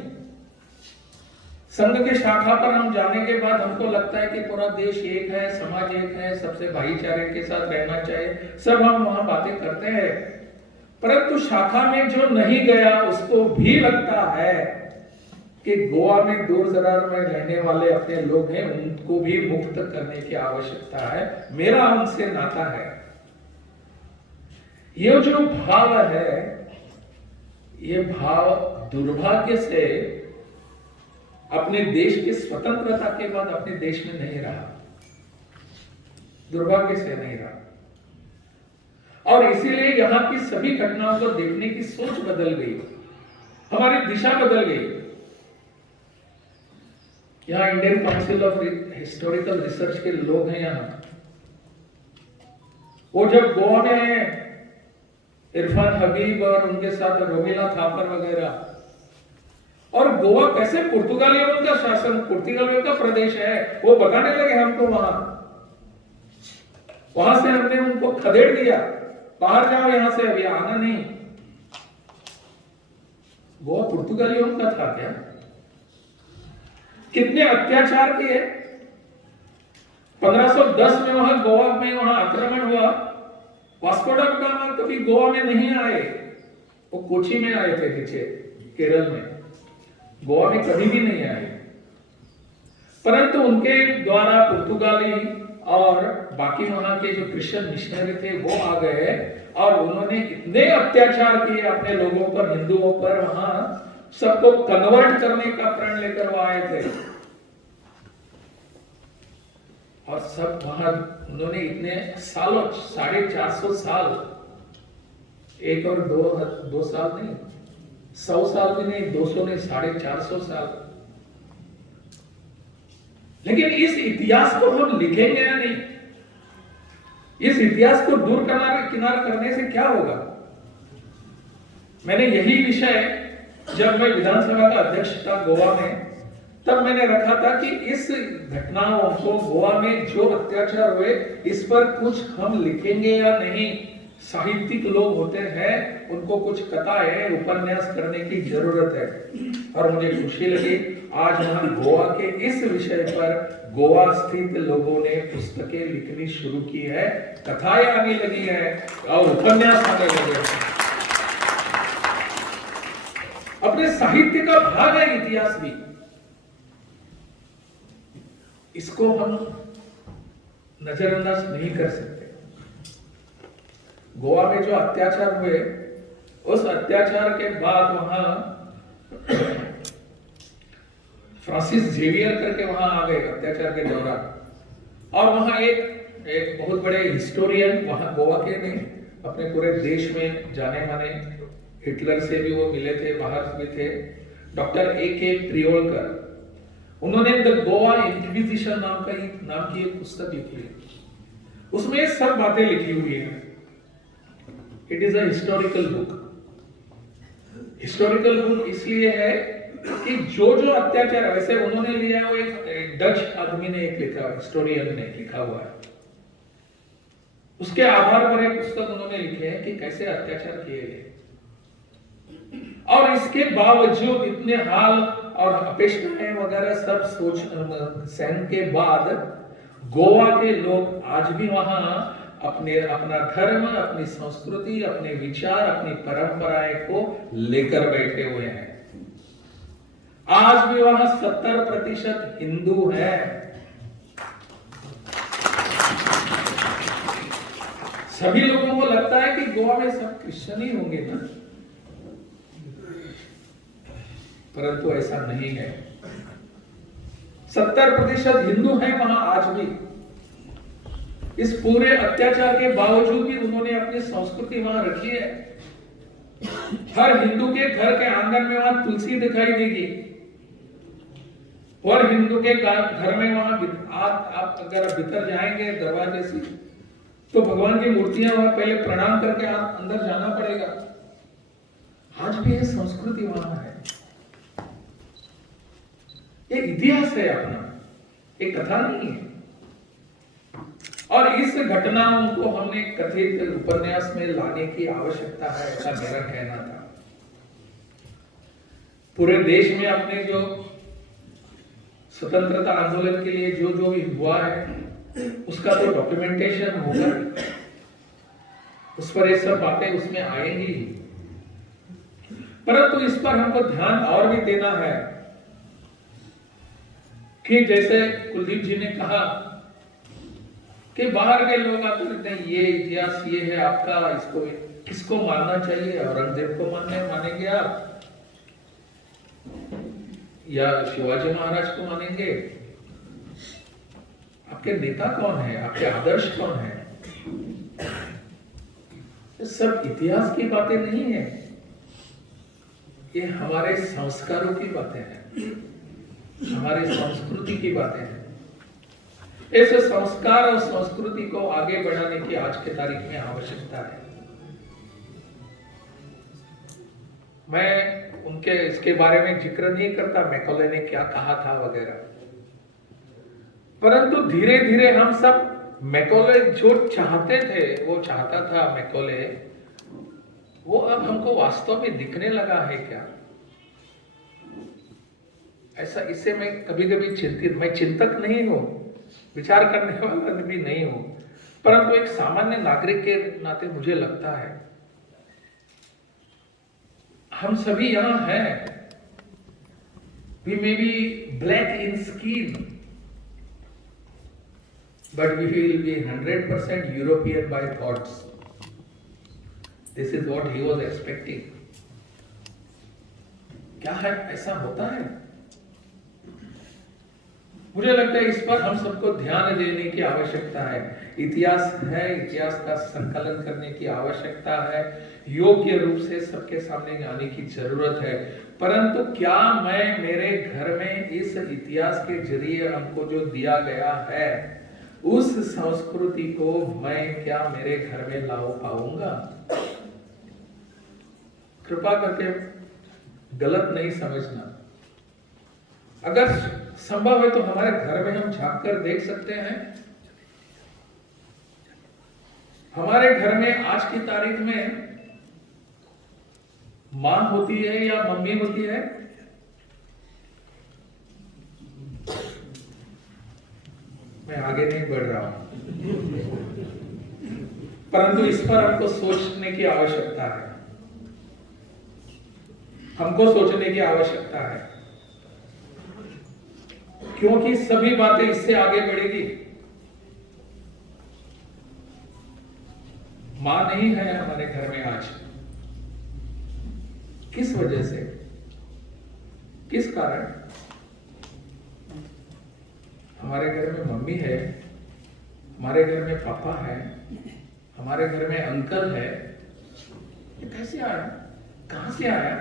संघ के शाखा पर हम जाने के बाद हमको लगता है कि पूरा देश एक है, समाज एक है, सबसे भाईचारे के साथ रहना चाहिए, सब हम वहां बातें करते हैं। परंतु शाखा में जो नहीं गया उसको भी लगता है कि गोवा में दूर दराज में रहने वाले अपने लोग हैं, उनको भी मुक्त करने की आवश्यकता है, मेरा उनसे नाता है। ये जो भाव है, ये भाव दुर्भाग्य से अपने देश की स्वतंत्रता के बाद अपने देश में नहीं रहा, दुर्भाग्य से नहीं रहा। और इसीलिए यहाँ की सभी घटनाओं को देखने की सोच बदल गई, हमारी दिशा बदल गई। यहाँ Indian council of historical research के लोग हैं यहाँ, वो जब गोवा में आए, इरफान हबीब और उनके साथ रोमिला थापर वगैरह, और गोवा कैसे पुर्तगालियों का शासन, पुर्तगालियों का प्रदेश है, वो बताने लगे हमको। वहां से हमने उनको खदेड़ दिया, बाहर जाओ यहां से, अभी आना नहीं। गोवा पुर्तगालियों का था क्या? कितने अत्याचार किए। 1510 में वहां गोवा में वहां आक्रमण हुआ। वास्को दा गामा कभी गोवा में नहीं आए, वो कोची में आए थे, पीछे केरल में, गोवा में कभी भी नहीं आए। परंतु उनके द्वारा पुर्तगाली और बाकी वहां के जो क्रिश्चियन मिशनरी थे वो आ गए और उन्होंने इतने अत्याचार किए अपने लोगों पर, हिंदुओं पर, वहां सबको कन्वर्ट करने का प्रण लेकर वो आए थे। और सब वहां उन्होंने इतने सालों, 450 साल, एक और दो साल नहीं, 100 साल भी नहीं, 200 नहीं, 450 साल। लेकिन इस इतिहास को हम लिखेंगे या नहीं? इस इतिहास को दूर किनार करने से क्या होगा? मैंने यही विषय जब मैं विधानसभा का अध्यक्ष था गोवा में, तब मैंने रखा था कि इस घटनाओं को, गोवा में जो अत्याचार हुए, इस पर कुछ हम लिखेंगे या नहीं। साहित्यिक लोग होते हैं, उनको कुछ कथाएं, उपन्यास करने की जरूरत है। और मुझे खुशी लगी आज हम गोवा के इस विषय पर गोवा स्थित लोगों ने पुस्तकें लिखनी शुरू की है, कथाएं आने लगी है और उपन्यास आने लगे हैं। अपने साहित्य का भाग है इतिहास भी, इसको हम नजरअंदाज नहीं कर सकते। गोवा में जो अत्याचार हुए, उस अत्याचार के बाद वहां फ्रांसिस जेवियर करके वहां आ गए अत्याचार के दौरान, और वहां एक बहुत बड़े हिस्टोरियन वहां गोवा के नहीं, अपने पूरे देश में जाने माने, हिटलर से भी वो मिले थे, बाहर भी थे, डॉक्टर A.K. प्रियोलकर। उन्होंने द गोवा इंक्विजिशन नाम की एक पुस्तक लिखी है। उसमें सब बातें लिखी हुई है। It is a historical book. Historical book इसलिए है कि जो अत्याचार, वैसे उन्होंने लिया, वो एक डच आदमी ने एक लिखा, हिस्टोरियन ने लिखा हुआ है, उसके आधार पर एक पुस्तक उन्होंने लिखे है कि कैसे अत्याचार किए गए। और इसके बावजूद इतने हाल और अपेक्षाएं वगैरह सब सहन के बाद गोवा के लोग आज भी वहां अपना धर्म, अपनी संस्कृति, अपने विचार, अपनी परंपराएं को लेकर बैठे हुए हैं। आज भी वहां 70% हिंदू हैं। सभी लोगों को लगता है कि गोवा में सब क्रिश्चियन ही होंगे ना, परंतु ऐसा नहीं है। 70% हिंदू हैं वहां आज भी। इस पूरे अत्याचार के बावजूद भी उन्होंने अपनी संस्कृति वहां रखी है। हर हिंदू के घर के आंगन में वहां तुलसी दिखाई देगी। और हिंदू के घर में वहां आप अगर भीतर जाएंगे दरवाजे से, तो भगवान की मूर्तियां वहां पहले प्रणाम करके आप अंदर जाना पड़ेगा। आज भी ये संस्कृति वहां है। ये इतिहास है अपना, एक कथा नहीं है। और इस घटनाओं को हमने कथित उपन्यास में लाने की आवश्यकता है, ऐसा मेरा कहना था। पूरे देश में अपने जो स्वतंत्रता आंदोलन के लिए जो जो भी हुआ है उसका तो डॉक्यूमेंटेशन होगा, उस पर ये सब बातें उसमें आएंगी। परंतु इस पर हमको ध्यान और भी देना है कि जैसे कुलदीप जी ने कहा कि बाहर के लोग आते रहते हैं, ये इतिहास ये है आपका, इसको किसको मानना चाहिए? औरंगजेब को मानेंगे आप, या शिवाजी महाराज को मानेंगे? आपके नेता कौन है? आपके आदर्श कौन है? ये सब इतिहास की बातें नहीं है, ये हमारे संस्कारों की बातें हैं, हमारी संस्कृति की बातें हैं। इस संस्कार और संस्कृति को आगे बढ़ाने की आज के तारीख में आवश्यकता है। मैं उनके इसके बारे में जिक्र नहीं करता, मैकॉले ने क्या कहा था वगैरह, परंतु धीरे धीरे हम सब मैकॉले जो चाहते थे, वो चाहता था मैकॉले, वो अब हमको वास्तव में दिखने लगा है क्या? ऐसा, इससे मैं कभी कभी चिंतित, मैं चिंतक नहीं हूं, विचार करने वाला भी नहीं हूं, परंतु एक सामान्य नागरिक के नाते मुझे लगता है हम सभी यहां हैं, we may be black in skin, but we will be 100% European by thoughts. This is what he was expecting. क्या है, ऐसा होता है? मुझे लगता है इस पर हम सबको ध्यान देने की आवश्यकता है। इतिहास है, इतिहास का संकलन करने की आवश्यकता है, योग्य रूप से सबके सामने आने की जरूरत है। परंतु क्या मैं मेरे घर में इस इतिहास के जरिए हमको जो दिया गया है, उस संस्कृति को मैं क्या मेरे घर में ला पाऊंगा? कृपा करके गलत नहीं समझना। अगर संभव है तो हमारे घर में हम झांक कर देख सकते हैं। हमारे घर में आज की तारीख में मां होती है या मम्मी होती है? मैं आगे नहीं बढ़ रहा हूं, परंतु इस पर हमको सोचने की आवश्यकता है, हमको सोचने की आवश्यकता है, क्योंकि सभी बातें इससे आगे बढ़ेगी। मां नहीं है हमारे घर में आज, किस वजह से, किस कारण? हमारे घर में मम्मी है, हमारे घर में पापा है, हमारे घर में अंकल है। ये कैसे आया? कहां से आया?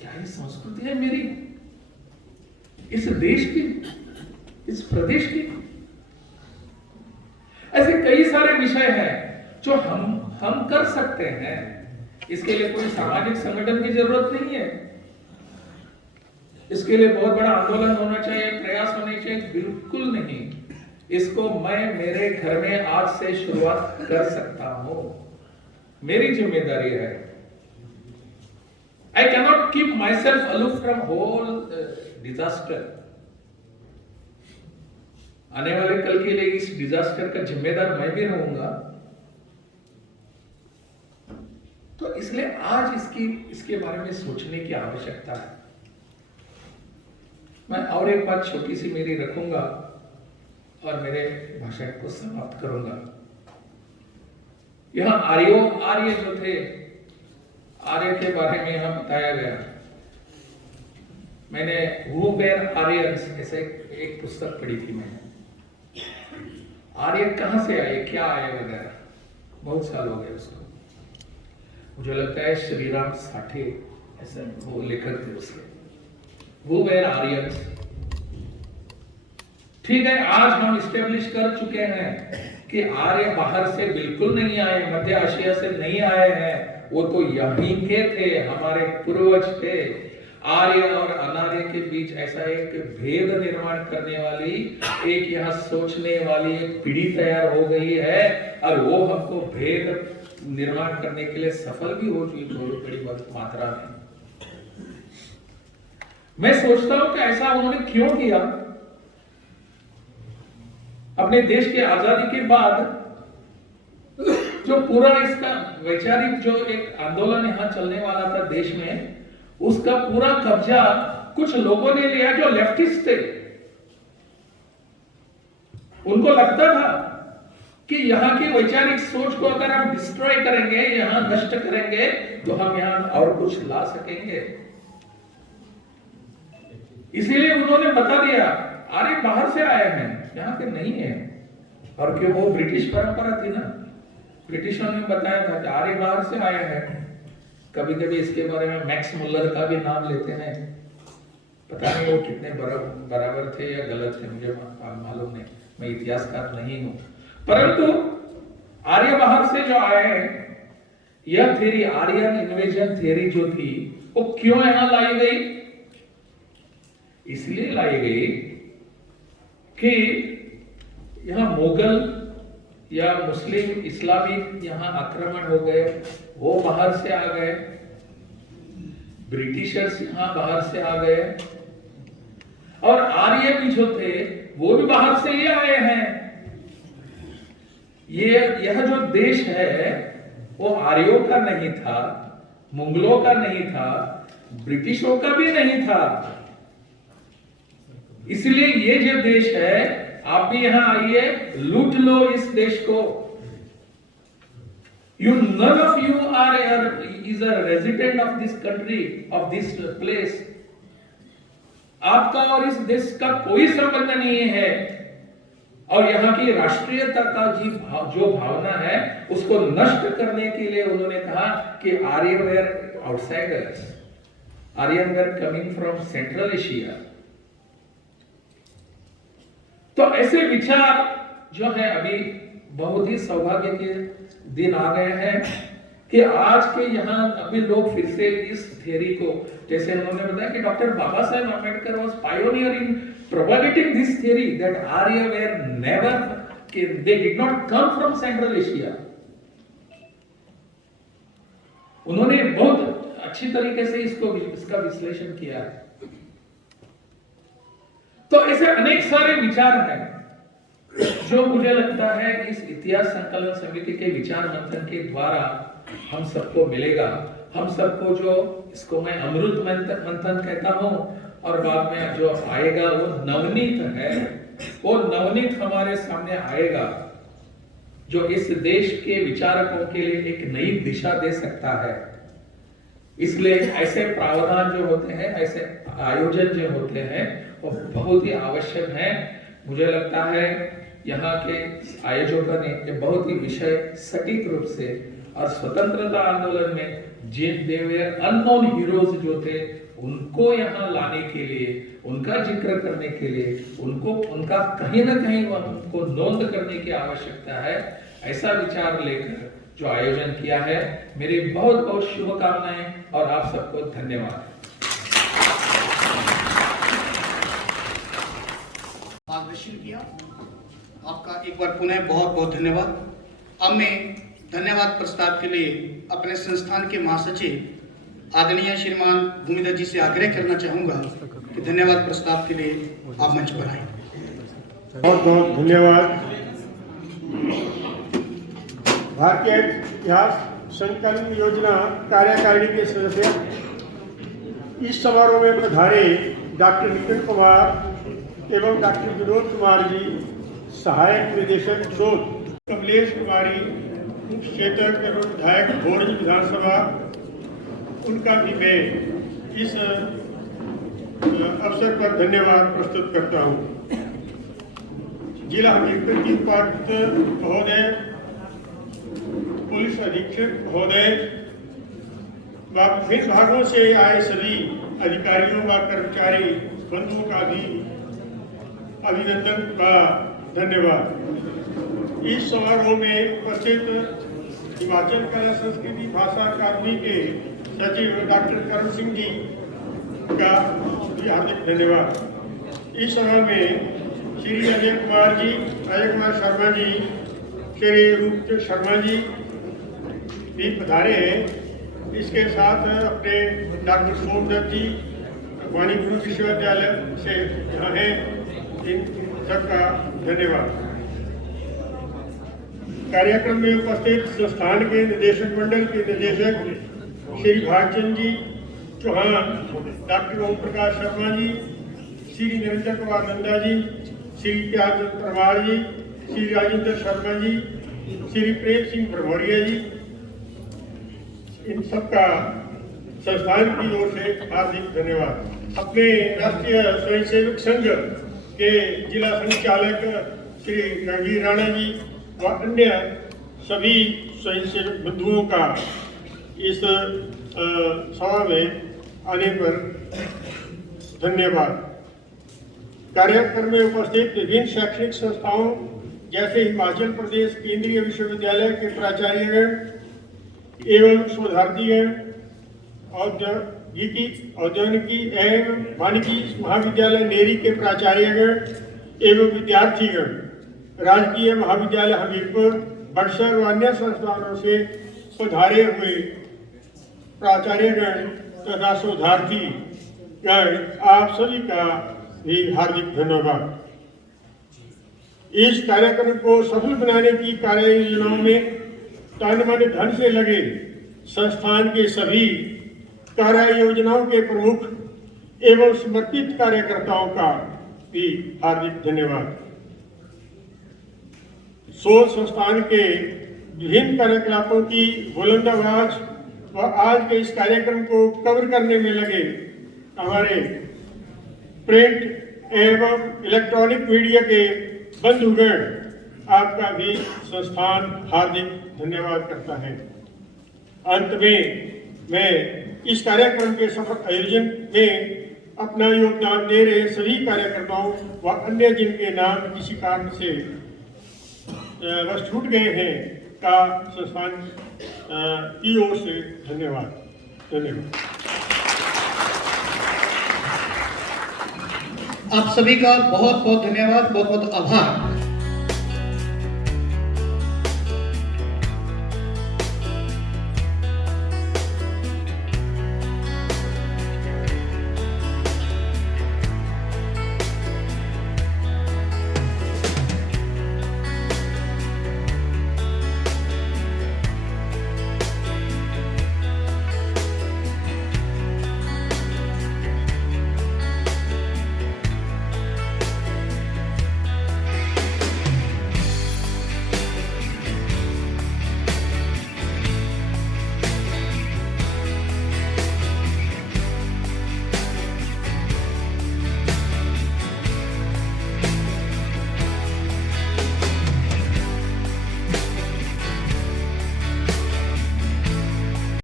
क्या ये संस्कृति है मेरी, इस देश की, इस प्रदेश की? ऐसे कई सारे विषय हैं जो हम कर सकते हैं। इसके लिए कोई सामाजिक संगठन की जरूरत नहीं है, इसके लिए बहुत बड़ा आंदोलन होना चाहिए, प्रयास होने चाहिए, बिल्कुल नहीं। इसको मैं मेरे घर में आज से शुरुआत कर सकता हूं, मेरी जिम्मेदारी है। I cannot keep myself aloof from whole disaster. आने वाले कल के लिए इस डिजास्टर का जिम्मेदार मैं भी रहूंगा। तो इसलिए आज इसके बारे में सोचने की आवश्यकता है। मैं और एक बात छोटी सी मेरी रखूंगा और मेरे भाषण को समाप्त करूंगा। यहां आर्य जो थे, आर्य के बारे में यहां बताया गया। मैंने हु वेर आर्यंस ऐसे एक पुस्तक पढ़ी थी मैंने। आर्य कहां से आए, क्या आए वगैरह, बहुत साल हो गए उसको। मुझे लगता है श्रीराम साठे ऐसा वो लेखक थे उसके। हु वेर आर्यंस, ठीक है। आज हम इस्टेब्लिश कर चुके हैं कि आर्य बाहर से बिल्कुल नहीं आए, मध्य एशिया से नहीं आए हैं, वो तो यहीं के थे, हमारे पूर्वज थे। आर्य और अनार्य के बीच ऐसा एक भेद निर्माण करने वाली, एक यहाँ सोचने वाली एक पीढ़ी तैयार हो गई है, और वो हमको भेद निर्माण करने के लिए सफल भी हो चुकी थोड़ी बड़ी मात्रा में। मैं सोचता हूं कि ऐसा उन्होंने क्यों किया। अपने देश की आजादी के बाद जो पूरा इसका वैचारिक जो एक आंदोलन यहां चलने वाला था देश में, उसका पूरा कब्जा कुछ लोगों ने लिया जो लेफ्टिस्ट थे। उनको लगता था कि यहाँ की वैचारिक सोच को अगर हम डिस्ट्रॉय करेंगे, यहाँ नष्ट करेंगे, तो हम यहाँ और कुछ ला सकेंगे। इसीलिए उन्होंने बता दिया, अरे बाहर से आए हैं, यहाँ के नहीं है। और क्यों, वो ब्रिटिश परंपरा थी ना, ब्रिटिशों ने बताया था कि आर्य बाहर से आए हैं। कभी कभी इसके बारे में मैक्स मुल्लर का भी नाम लेते हैं, पता नहीं वो कितने बराबर थे या गलत थे, मुझे मालूम नहीं, मैं इतिहासकार नहीं हूं। परंतु आर्य बाहर से जो आए हैं, यह थ्योरी, आर्यन इन्वेजन थ्योरी जो थी, वो क्यों यहां लाई गई? इसलिए लाई गई कि यहां मुगल या मुस्लिम इस्लामिक यहां आक्रमण हो गए, वो बाहर से आ गए, ब्रिटिशर्स यहां बाहर से आ गए, और आर्य भी जो थे वो भी बाहर से ही आए हैं। यह जो देश है वो आर्यों का नहीं था, मुगलों का नहीं था, ब्रिटिशों का भी नहीं था। इसलिए ये जो देश है, आप भी यहां आइए, लूट लो इस देश को। You none of you is a resident of this country, of this place. आपका और इस देश का कोई संबंध नहीं है, और यहाँ की राष्ट्रीयता का जो भावना है उसको नष्ट करने के लिए उन्होंने कहा कि Arya were outsiders, Aryan were coming from central Asia. तो ऐसे विचार जो है, अभी बहुत ही सौभाग्य के दिन आ गए हैं कि आज के यहाँ अभी लोग फिर से इस थ्योरी को, जैसे उन्होंने बताया कि doctor Baba Saheb Ambedkar was pioneer in propagating this theory that Arya were never, they did not come from central Asia. उन्होंने बहुत अच्छी तरीके से इसका विश्लेषण किया है। तो ऐसे अनेक सारे विचार हैं जो मुझे लगता है इस इतिहास संकलन समिति के विचार मंथन के द्वारा हम सबको मिलेगा। हम सबको, जो इसको मैं अमृत मंथन कहता हूं, और बाद में जो आएगा वो नवनीत है, वो नवनीत हमारे सामने आएगा जो इस देश के विचारकों के लिए एक नई दिशा दे सकता है। इसलिए ऐसे प्रावधान जो होते हैं, ऐसे आयोजन जो होते हैं, वो बहुत ही आवश्यक है। मुझे लगता है यहाँ के आयोजकों ने बहुत ही विषय सटीक रूप से, और स्वतंत्रता आंदोलन में जिन देवेर अननोन हीरोज जो थे, उनको यहाँ लाने के लिए, उनका जिक्र करने के लिए, उनका कहीं ना कहीं उनको नोंद करने की आवश्यकता है। ऐसा विचार लेकर जो आयोजन किया है, मेरी बहुत बहुत शुभकामनाएं और आप सबको धन्यवाद। मार्गदर्शन किया, आपका एक बार पुनः बहुत बहुत धन्यवाद। अब मैं धन्यवाद प्रस्ताव के लिए अपने संस्थान के महासचिव आदरणीय श्रीमान भूमिधर जी से आग्रह करना चाहूंगा कि धन्यवाद प्रस्ताव के लिए आप मंच पर आए। बहुत बहुत धन्यवाद। भारतीय इतिहास संकलन योजना कार्यकारिणी के सदस्य इस समारोह में पधारे डॉक्टर नितिन कुमार एवं डॉक्टर विनोद कुमार जी, सहायक निदेशक शोध, कमलेश कुमारी, क्षेत्रक एवं विधायक भोरज विधानसभा, उनका भी मैं इस अवसर पर धन्यवाद प्रस्तुत करता हूँ। जिला हकीकत की उपायुक्त महोदय, पुलिस अधीक्षक महोदय व विभिन्न भागों से आए सभी अधिकारियों व कर्मचारी बंधुओं का भी अभिनंदन का धन्यवाद। इस समारोह में उपस्थित हिमाचल कला संस्कृति भाषा अकादमी के सचिव डॉक्टर करण सिंह जी का भी हार्दिक धन्यवाद। इस सभा में श्री अजय कुमार जी, अजय कुमार शर्मा जी, श्री रूप शर्मा जी भी पधारे हैं। इसके साथ अपने डॉक्टर सोमदत्त जी, वाणी गुरु विश्वविद्यालय से यहाँ हैं, इन सबका धन्यवाद। कार्यक्रम में उपस्थित संस्थान के निदेशक मंडल के निदेशक श्री भागचंद जी चौहान, डॉक्टर ओम प्रकाश शर्मा जी, श्री निरंजन कुमार नंदा जी, श्री प्यार परमार जी, श्री राजेंद्र शर्मा जी, श्री प्रेम सिंह भरमौरिया जी, इन सबका संस्थान की ओर से हार्दिक धन्यवाद। अपने राष्ट्रीय स्वयंसेवक संघ के जिला संचालक श्री रणवीर राणा जी व अन्य सभी स्वयंसेवक बंधुओं का इस सभा में आने पर धन्यवाद। कार्यक्रम में उपस्थित विभिन्न शैक्षणिक संस्थाओं जैसे हिमाचल प्रदेश केंद्रीय विश्वविद्यालय के प्राचार्यगण एवं शोधार्थीगण, औद्योगिकी एवं वानिकी महाविद्यालय नेरी के प्राचार्यगण एवं विद्यार्थीगण, राजकीय महाविद्यालय हमीरपुर, बक्सर व अन्य संस्थानों से पधारे हुए प्राचार्यगण तथा शोधार्थी गण, आप सभी का भी हार्दिक धन्यवाद। इस कार्यक्रम को सफल बनाने की कार्य योजनाओं में तन मन धन से लगे संस्थान के सभी कार्य योजनाओं के प्रमुख एवं समर्पित कार्यकर्ताओं का भी हार्दिक धन्यवाद। शोध संस्थान के विभिन्न कार्यकलापों की बुलंद आवाज व आज के इस कार्यक्रम को कवर करने में लगे हमारे प्रिंट एवं इलेक्ट्रॉनिक मीडिया के बंधुगण, आपका भी संस्थान हार्दिक धन्यवाद करता है। अंत में मैं इस कार्यक्रम के सफल आयोजन में अपना योगदान दे रहे सभी कार्यकर्ताओं व अन्य जिनके नाम किसी कारण से बस छूट गए हैं का संस्थान की ओर से धन्यवाद। आप सभी का बहुत बहुत धन्यवाद, बहुत बहुत आभार।